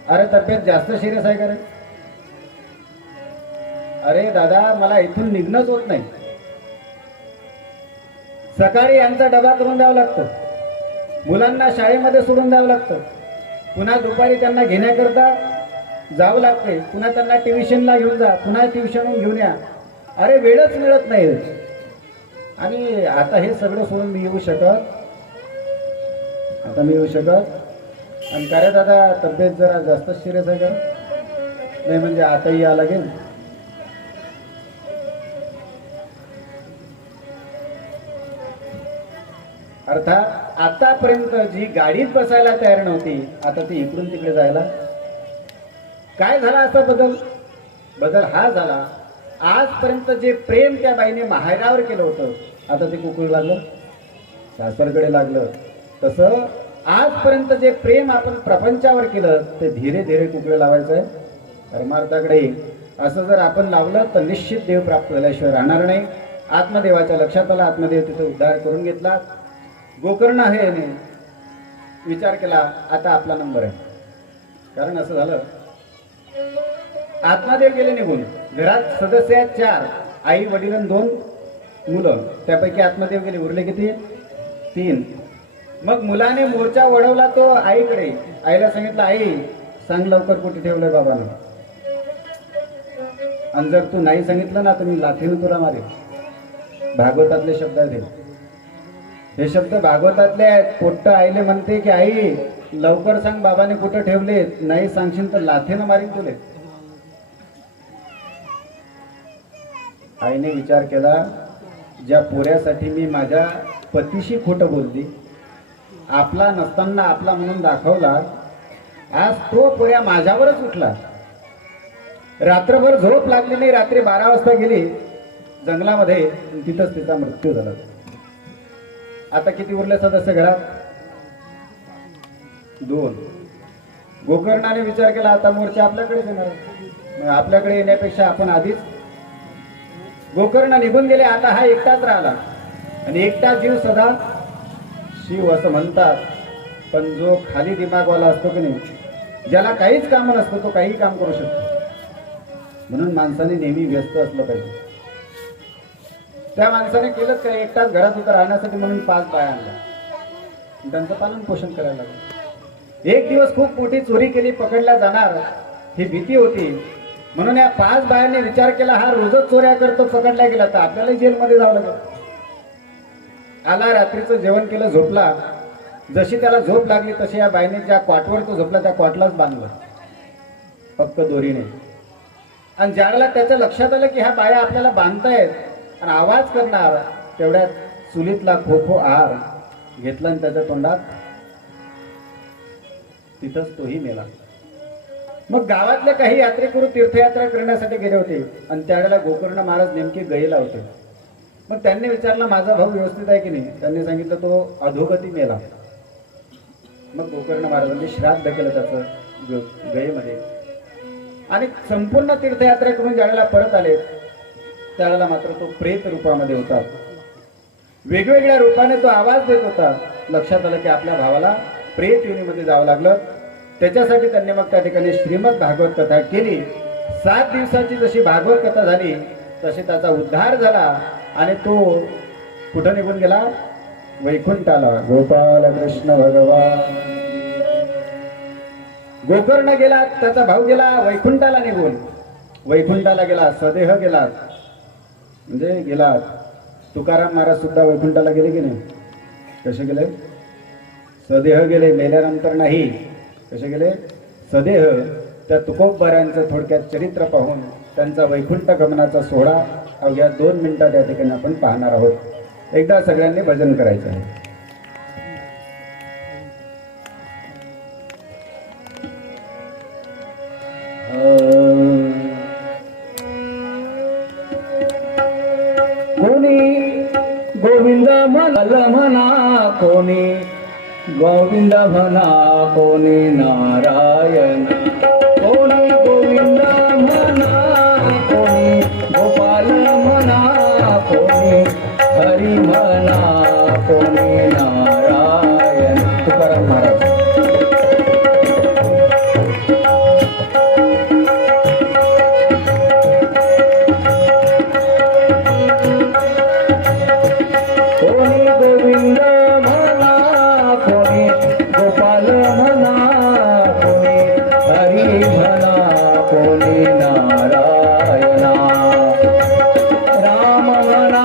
अरे तब्येत जास्त सिरियस आहे का रे? अरे दादा मला इथून निघणंच होत नाही. सकाळी यांचा डबा करून द्यावा लागतो, मुलांना शाळेमध्ये सोडून द्यावं लागतं, पुन्हा दुपारी त्यांना घेण्याकरता जावं लागते, पुन्हा त्यांना ट्युशनला घेऊन जा, पुन्हा ट्युशनहून घेऊन या. अरे वेळच मिळत नाही. आणि आता हे सगळं सोडून मी येऊ शकत? आता मी येऊ शकत? आणि का रे दादा तब्येत जरा जास्त सिरियस आहे का? नाही म्हणजे आताही या लागेल. अर्थात आतापर्यंत जी गाडीत बसायला तयार नव्हती, आता ती इकडून तिकडे जायला. काय झाला असा बदल हा झाला. आजपर्यंत जे प्रेम त्या बाईने माहेरावर केलं होतं, आता ते कुकू लागलं, सासरकडे लागलं. तसं आजपर्यंत जे प्रेम आपण प्रपंचावर केलं ते धीरे धीरे कुकडे लावायचं आहे परमार्थाकडे असं जर आपण लावलं तर निश्चित देव प्राप्त झाल्याशिवाय राहणार नाही. आत्मदेवाच्या लक्षात आला, आत्मदेव तिथे उद्धार करून घेतला. गोकर्ण आहे याने विचार केला आता आपला नंबर आहे. कारण असं झालं, आत्मदेव गेले निघून. घरात सदस्य आहेत 4, आई वडील आणि 2 मुलं. त्यापैकी आत्मदेव गेले, उरले किती? 3. मग मुलाने मोर्चा वळवला तो आईकडे. आईला सांगितलं, आई सांग लवकर कुठे ठेवलंय बाबांना, आणि जर तू नाही सांगितलं ना तर मी लाथीनं तुला मारेल. भागवतातले शब्द आहेत हे शब्द भागवतातले आहेत. पोट्ट आईले म्हणते की आई लवकर सांग बाबाने कुठं ठेवले, नाही सांगशील तर लाथीनं मारीन तुले. आईने विचार केला, ज्या पोऱ्यासाठी मी माझ्या पतीशी खोटं बोलली, आपला नसताना आपला म्हणून दाखवला, आज तो पोऱ्या माझ्यावरच उठला. रात्रभर झोप लागली नाही. रात्री 12 वाजता गेली जंगलामध्ये, तिथंच तिचा मृत्यू झाला. आता किती उरले सदस्य घरात? 2. गोकर्णाने विचार केला आता मोर्चा आपल्याकडेच येणार. मग आपल्याकडे येण्यापेक्षा आपण आधीच. गोकर्ण निघून गेले. आता हा एकटाच राहिला, आणि एकटा जीव सदा शिव असं म्हणतात. पण जो खाली दिमागवाला असतो की नाही, ज्याला काहीच काम नसतं, तो काही काम करू शकतो. म्हणून माणसाने नेहमी व्यस्त असलं पाहिजे. त्या माणसाने केलंच काय, एकटाच घरात होता राहण्यासाठी म्हणून 5 बाया आणल्या, त्यांचं पालन पोषण करायला लागलं. एक दिवस खूप मोठी चोरी केली, पकडल्या जाणार ही भीती होती. म्हणून या 5 बायांनी विचार केला, हा रोजच चोऱ्या करतो, पकडला गेला तर आपल्याला जेलमध्ये जावं लागेल. आला, रात्रीचं जेवण केलं, झोपला. जशी त्याला झोप लागली तशी या बाईने ज्या क्वाटवर तो झोपला त्या क्वाटलाच बांधलं, फक्त दोरीने. आणि ज्यावेळेला त्याच्या लक्षात आलं की ह्या बाया आपल्याला बांधतायत आणि आवाज करणार, तेवढ्यात चुलीतला खोखो आहार घेतला आणि त्याच्या तोंडात, तिथंच तोही मेला. मग गावातले काही यात्रेकरू तीर्थयात्रा करण्यासाठी गेले होते, आणि त्यावेळेला गोकर्ण महाराज नेमके गयेला होते. मग त्यांनी विचारलं, माझा भाऊ व्यवस्थित आहे की नाही? त्यांनी सांगितलं, तो अधोगती मेला. मग गोकर्ण महाराजांनी श्राद्ध केलं त्याचं गयेमध्ये. आणि संपूर्ण तीर्थयात्रा करून ज्यावेळेला परत आले त्यावेळेला मात्र तो प्रेत रूपामध्ये होता. वेगवेगळ्या रूपाने तो आवाज देत होता. लक्षात आलं की आपल्या भावाला प्रेत योनीमध्ये जावं लागलं. त्याच्यासाठी त्यांनी मग त्या ठिकाणी श्रीमद भागवत कथा केली. 7 दिवसाची जशी भागवत कथा झाली तशी त्याचा उद्धार झाला, आणि तो कुठं निघून गेला? वैकुंठाला. गोपाल कृष्ण भगवान. गोकर्ण गेला, त्याचा भाऊ गेला वैकुंठाला निघून. वैकुंठाला गेला, सदेह गेला, म्हणजे गेला. तुकाराम महाराज सुद्धा वैकुंठाला गेले की नाही? कसे गेले? सदेह गेले, मेल्यानंतर नाही. कसे गेले? सदेह. त्या तुकोबारांचं थोडक्यात चरित्र पाहून त्यांचा वैकुंठ गमनाचा सोहळा अवघ्या 2 मिनिटात या ठिकाणी आपण पाहणार आहोत. एकदा सगळ्यांनी भजन करायचं आहे. कोणी गोविंद म्हणा, कोणी गोविंद म्हणा, कोणी नारायण. कोणी गोविंद म्हणा, कोणी गोपाल म्हणा, कोणी हरी म्हणा, कोणी नारायण. तुकाराम महाराज. राम म्हणा,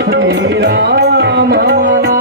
श्रीराम म्हणा,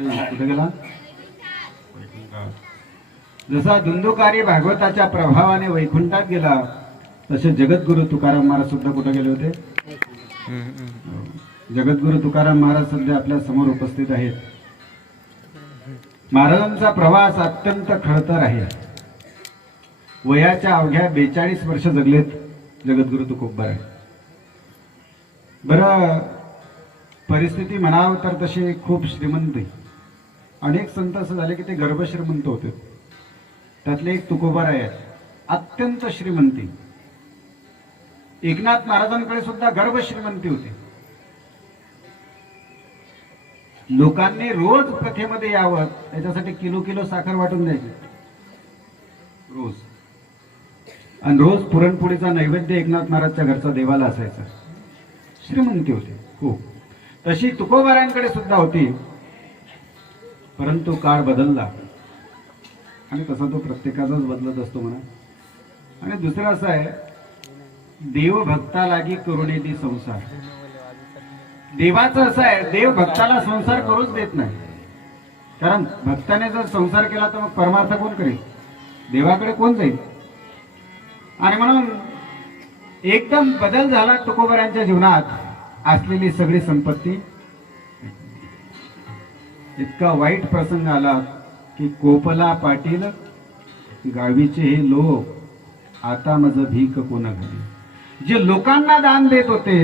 कुठे गेला? जसा धुंदुकारी भागवताच्या प्रभावाने वैकुंठात गेला, तसे जगद्गुरु तुकाराम महाराज सुद्धा कुठे गेले होते? जगद्गुरु तुकाराम महाराज सध्या आपल्या समोर उपस्थित आहेत. महाराजांचा प्रवास अत्यंत खडतर आहे. वयाच्या अवघ्या 42 वर्ष जगलेत जगद्गुरु तुकोबाराय. बरं, परिस्थिती म्हणावं तर तशी खूप श्रीमंत आहे. अनेक संत असं झाले की ते गर्भश्रीमंत होते. त्यातले एक तुकोबाराय आहेत, अत्यंत श्रीमंती. एकनाथ महाराजांकडे सुद्धा गर्भश्रीमंती होती. लोकांनी रोज कथेमध्ये यावं त्याच्यासाठी किलो किलो साखर वाटून द्यायची रोज. आणि रोज पुरणपोळीचा नैवेद्य एकनाथ महाराजच्या घरचा देवाला असायचा. श्रीमंती होती खूप. तशी तुकोबारायांकडे सुद्धा होती. परंतु काळ बदलला आणि तसा तो प्रत्येकाचाच बदलत असतो म्हणा. आणि दुसरं असं आहे, देव भक्ता लागी करुणेदी संसार. देवाचं असं आहे, देव भक्ताला संसार करूच देत नाही. कारण भक्ताने जर संसार केला तर मग परमार्थ कोण करेल? देवाकडे कोण जाईल? आणि म्हणून एकदम बदल झाला तुकोबारायांच्या जीवनात. असलेली सगळी संपत्ती, इतका वाईट प्रसंग आला की कोपला पाटील गावीचे हे लोक, आता मज भीक कोण घाली. जे लोकांना दान देत होते,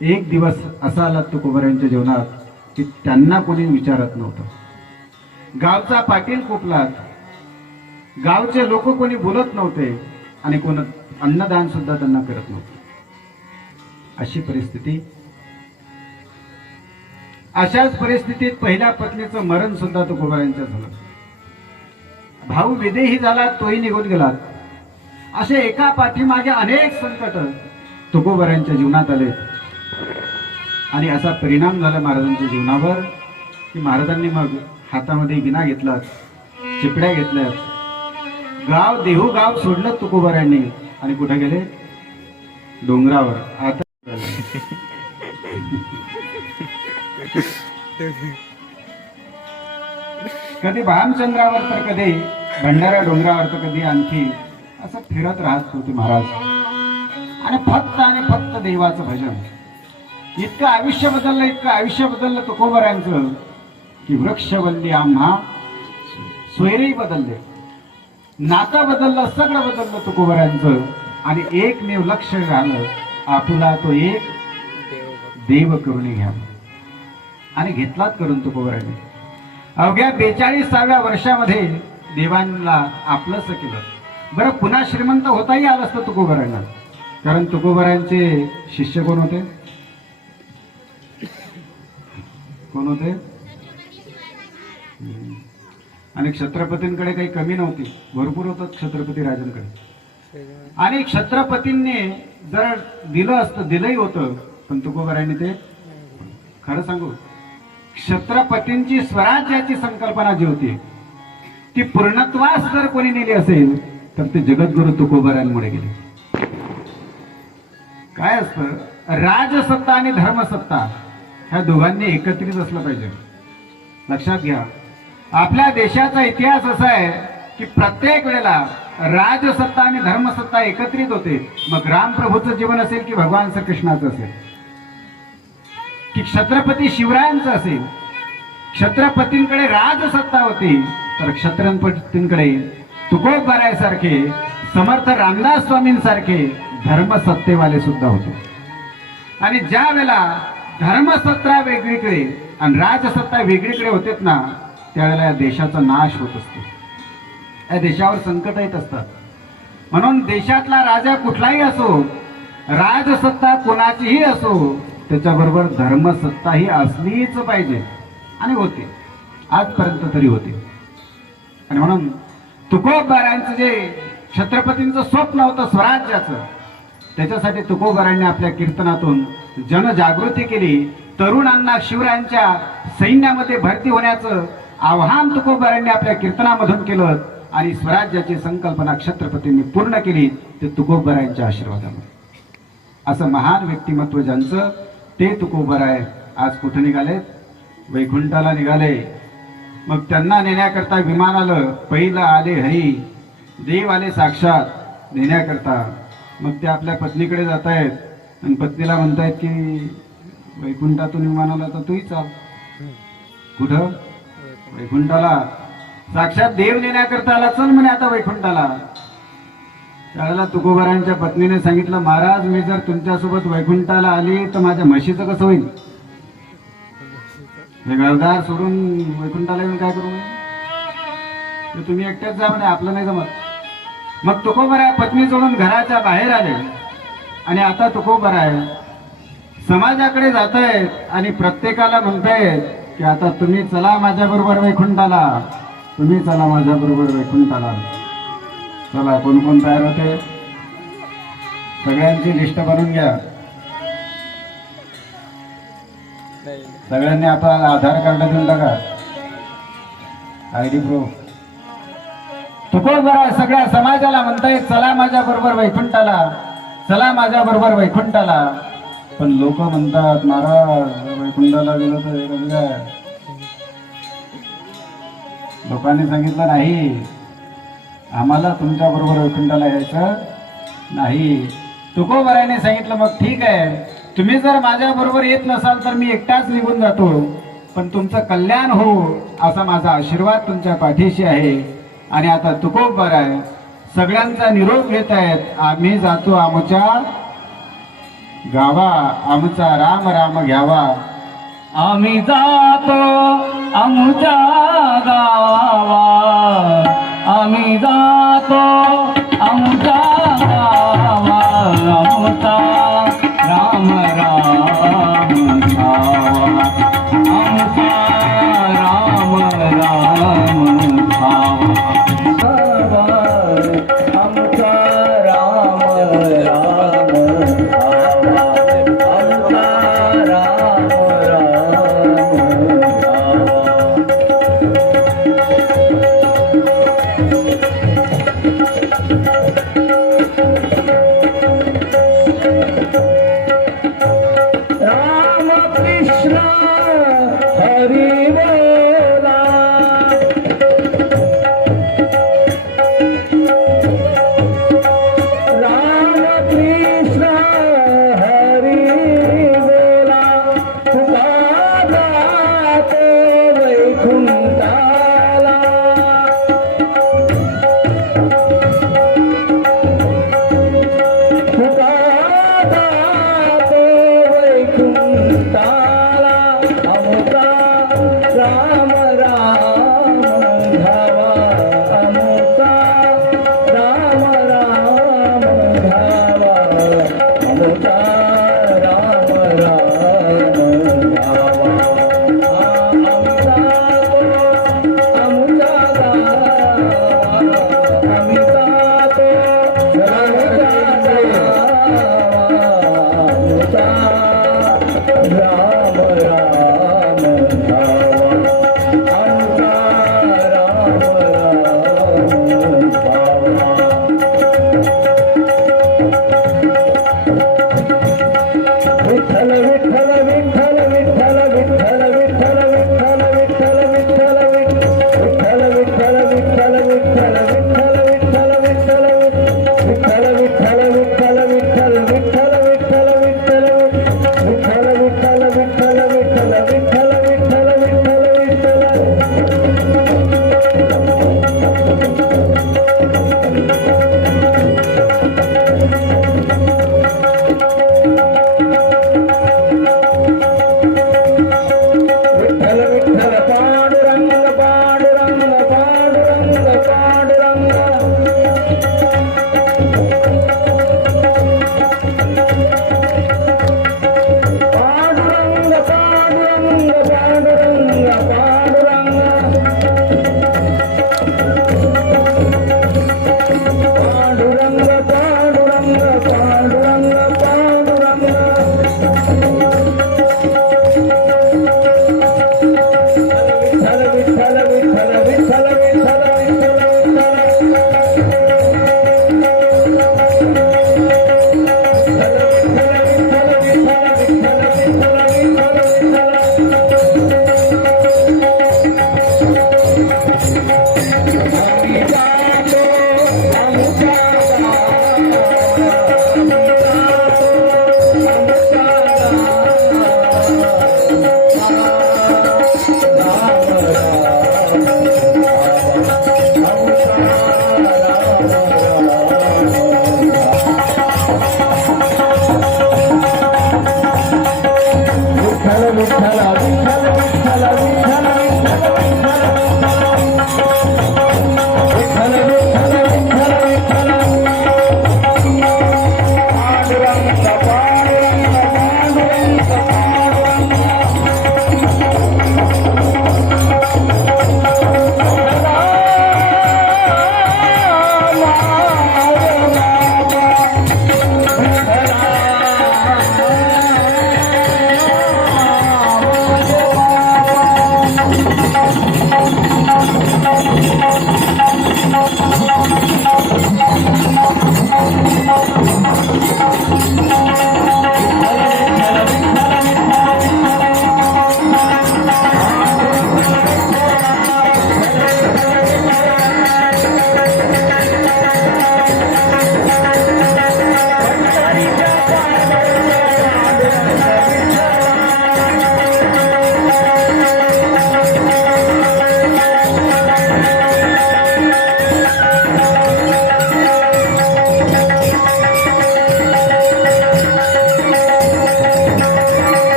एक दिवस असा आला तुकोबारायांच्या जीवनात की त्यांना कोणी विचारत नव्हतं. गावचा पाटील कोपलात, गावचे लोक कोणी बोलत नव्हते आणि कोण अन्नदान सुद्धा त्यांना करत नव्हतं. अशी परिस्थिती. अशाच परिस्थितीत पहिल्या पत्नीचं मरण सुद्धा तुकोबारायांच्या झालं. भाऊ विदेही झाला, तोही निघून गेला. असे एका पाठीमागे अनेक संकट तुकोबारायांच्या जीवनात आले. आणि असा परिणाम झाला महाराजांच्या जीवनावर की महाराजांनी मग हातामध्ये विना घेतला, चिपड्या घेतल्या. गाव देहू गाव सोडलं तुकोबारायांनी आणि कुठे गेले? डोंगरावर. आता कधी भामचंद्रावर तर कधी भंडारा डोंगरावर तर कधी आणखी असं फिरत राहत होते महाराज. आणि फक्त देवाचं भजन. इतकं आयुष्य बदललं, इतकं आयुष्य बदललं तुकोबारायांचं की वृक्षवल्ली आम्हा सोयरे बदलले, नातं बदललं, सगळं बदललं तुकोबारायांचं. आणि एकमेव लक्ष राहिलं, आपला तो एक देव करून घ्या. आणि घेतलाच करून तुकोबारायांनी. अवघ्या 42व्या वर्षामध्ये देवांना आपलंसं केलं. बरं, पुन्हा श्रीमंत होताही आलं असतं तुकोबारायांना. कारण तुकोबारायांचे शिष्य कोण होते? कोण होते? आणि छत्रपतींकडे काही कमी नव्हती, भरपूर होतं छत्रपती राजांकडे. आणि छत्रपतींनी जर दिलं असतं, दिलंही होतं, पण तुकोबारायांनी ते, खरं सांगू, छत्रपतींची स्वराज्याची संकल्पना जी होती ती पूर्णत्वास जर कोणी नेली असेल तर ते जगद्गुरु तुकोबारायांमुळे गेले. काय असतं, राजसत्ता आणि धर्मसत्ता ह्या दोघांनी एकत्रित असलं पाहिजे. लक्षात घ्या, आपल्या देशाचा इतिहास असा आहे की प्रत्येक वेळेला राजसत्ता आणि धर्मसत्ता एकत्रित होते. मग रामप्रभूचं जीवन असेल की भगवान श्रीकृष्णाचं असेल की छत्रपती शिवरायांचं असेल, छत्रपतींकडे राजसत्ता होती तर छत्रपतींकडे तुकोबारायांसारखे, समर्थ रामदास स्वामींसारखे धर्मसत्तेवाले सुद्धा होते. आणि ज्या वेळेला धर्मसत्ता वेगळीकडे आणि राजसत्ता वेगळीकडे होतेत ना, त्यावेळेला या देशाचा नाश होत असतो. या देशावर संकट येत असतात. म्हणून देशातला राजा कुठलाही असो, राजसत्ता कोणाचीही असो, त्याच्याबरोबर धर्मसत्ताही असलीच पाहिजे. आणि होते, आजपर्यंत तरी होते. आणि म्हणून तुकोबारायांचं जे छत्रपतींचं स्वप्न होतं स्वराज्याचं, त्याच्यासाठी तुकोबारायांनी आपल्या कीर्तनातून जनजागृती केली. तरुणांना शिवरायांच्या सैन्यामध्ये भरती होण्याचं आव्हान तुकोबारायांनी आपल्या कीर्तनामधून केलं. आणि स्वराज्याची संकल्पना छत्रपतींनी पूर्ण केली, ते तुकोबारायांच्या आशीर्वादामुळे. असं महान व्यक्तिमत्व ज्यांचं, ते तुकोबाराय आज कुठे निघाले? वैकुंठाला निघाले. मग त्यांना नेण्याकरता विमान आलं. पहिलं आले हरी, देव आले साक्षात नेण्याकरता. मग ते आपल्या पत्नीकडे जात आहेत आणि पत्नीला म्हणतायत की वैकुंठातून विमानाला तर तूही चाल. कुठं? वैकुंठाला. साक्षात देव नेण्याकरता आला, चल म्हणे आता वैकुंठाला. त्यावेळेला तुकोबारायांच्या पत्नीने सांगितलं, महाराज मी जर तुमच्यासोबत वैकुंठाला आली तर माझ्या म्हशीचं कसं होईल? हे घरदार सोडून वैकुंठाला येऊन काय करू? तर तुम्ही एकट्याच जा म्हणे, आपलं नाही जमत. मग तुकोबाराय पत्नी सोडून घराच्या बाहेर आले आणि आता तुकोबाराय समाजाकडे जात आहेत आणि प्रत्येकाला म्हणतायत की आता तुम्ही चला माझ्या बरोबर वैकुंठाला, तुम्ही चला माझ्या बरोबर वैकुंठाला. चला, कोण कोण तयार होते? सगळ्यांची लिस्ट बनवून घ्या. सगळ्यांनी आपला आधार कार्ड देऊन टाका, आयडी प्रूफ. तुकोबाराय सगळ्या समाजाला म्हणतायत चला माझ्या बरोबर वैकुंठाला, चला माझ्या बरोबर वैकुंठाला. पण लोक म्हणतात महाराज वैकुंठाला गेलो तर कसं काय? लोकांनी सांगितलं नाही, आम्हाला तुमच्या बरोबर वैकुंठाला यायचं नाही. तुकोबारायाने सांगितलं मग ठीक आहे, तुम्ही जर माझ्या बरोबर येत नसाल तर मी एकटाच निघून जातो, पण तुमचं कल्याण हो असा माझा आशीर्वाद तुमच्या पाठीशी आहे. आणि आता तुकोबाराय सगळ्यांचा निरोप घेत आहेत. आम्ही जातो आमच्या गावा, आमचा राम राम घ्यावा. आम्ही जातो आमच्या गावा, आम्ही जातो आमच्या गावा, आमचा राम राम घ्यावा, आमचा राम राम घ्यावा, आमचा राम राम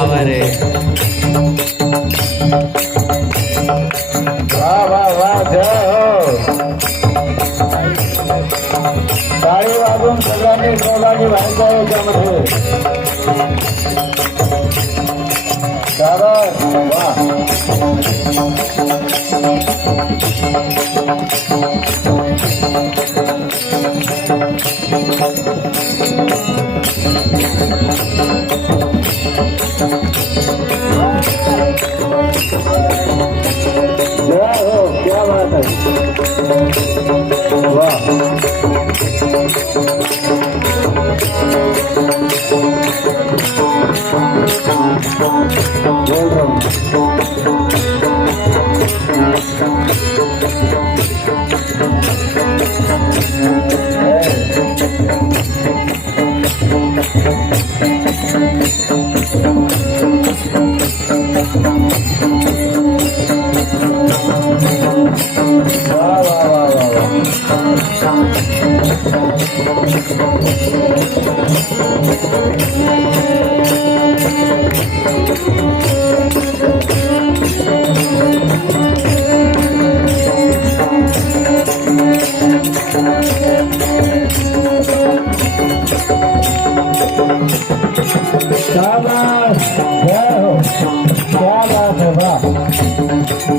बाबा रे वा वा वा जय हो टाळी वाजून सगळ्यांनी सहभागी व्हायचं आहे याच्यामध्ये कारण वा जय हो क्या बात है वाह बोल रहा हूँ वाह वाह वाह वाह वाह शाबाश जय हो क्या बात है वाह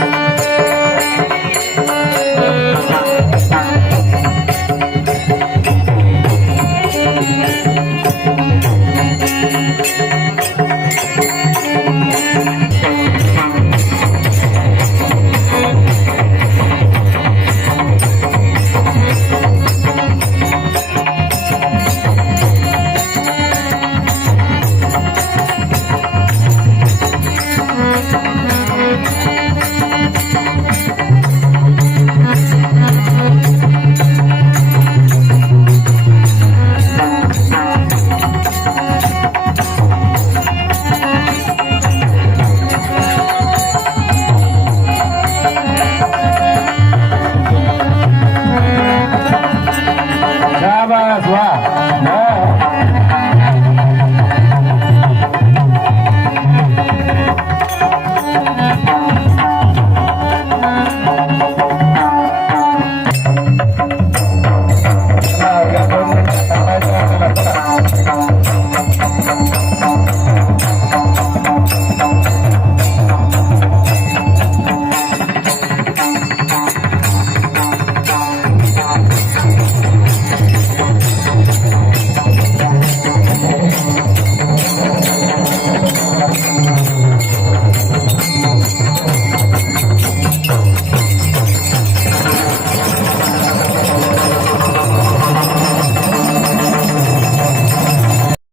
राम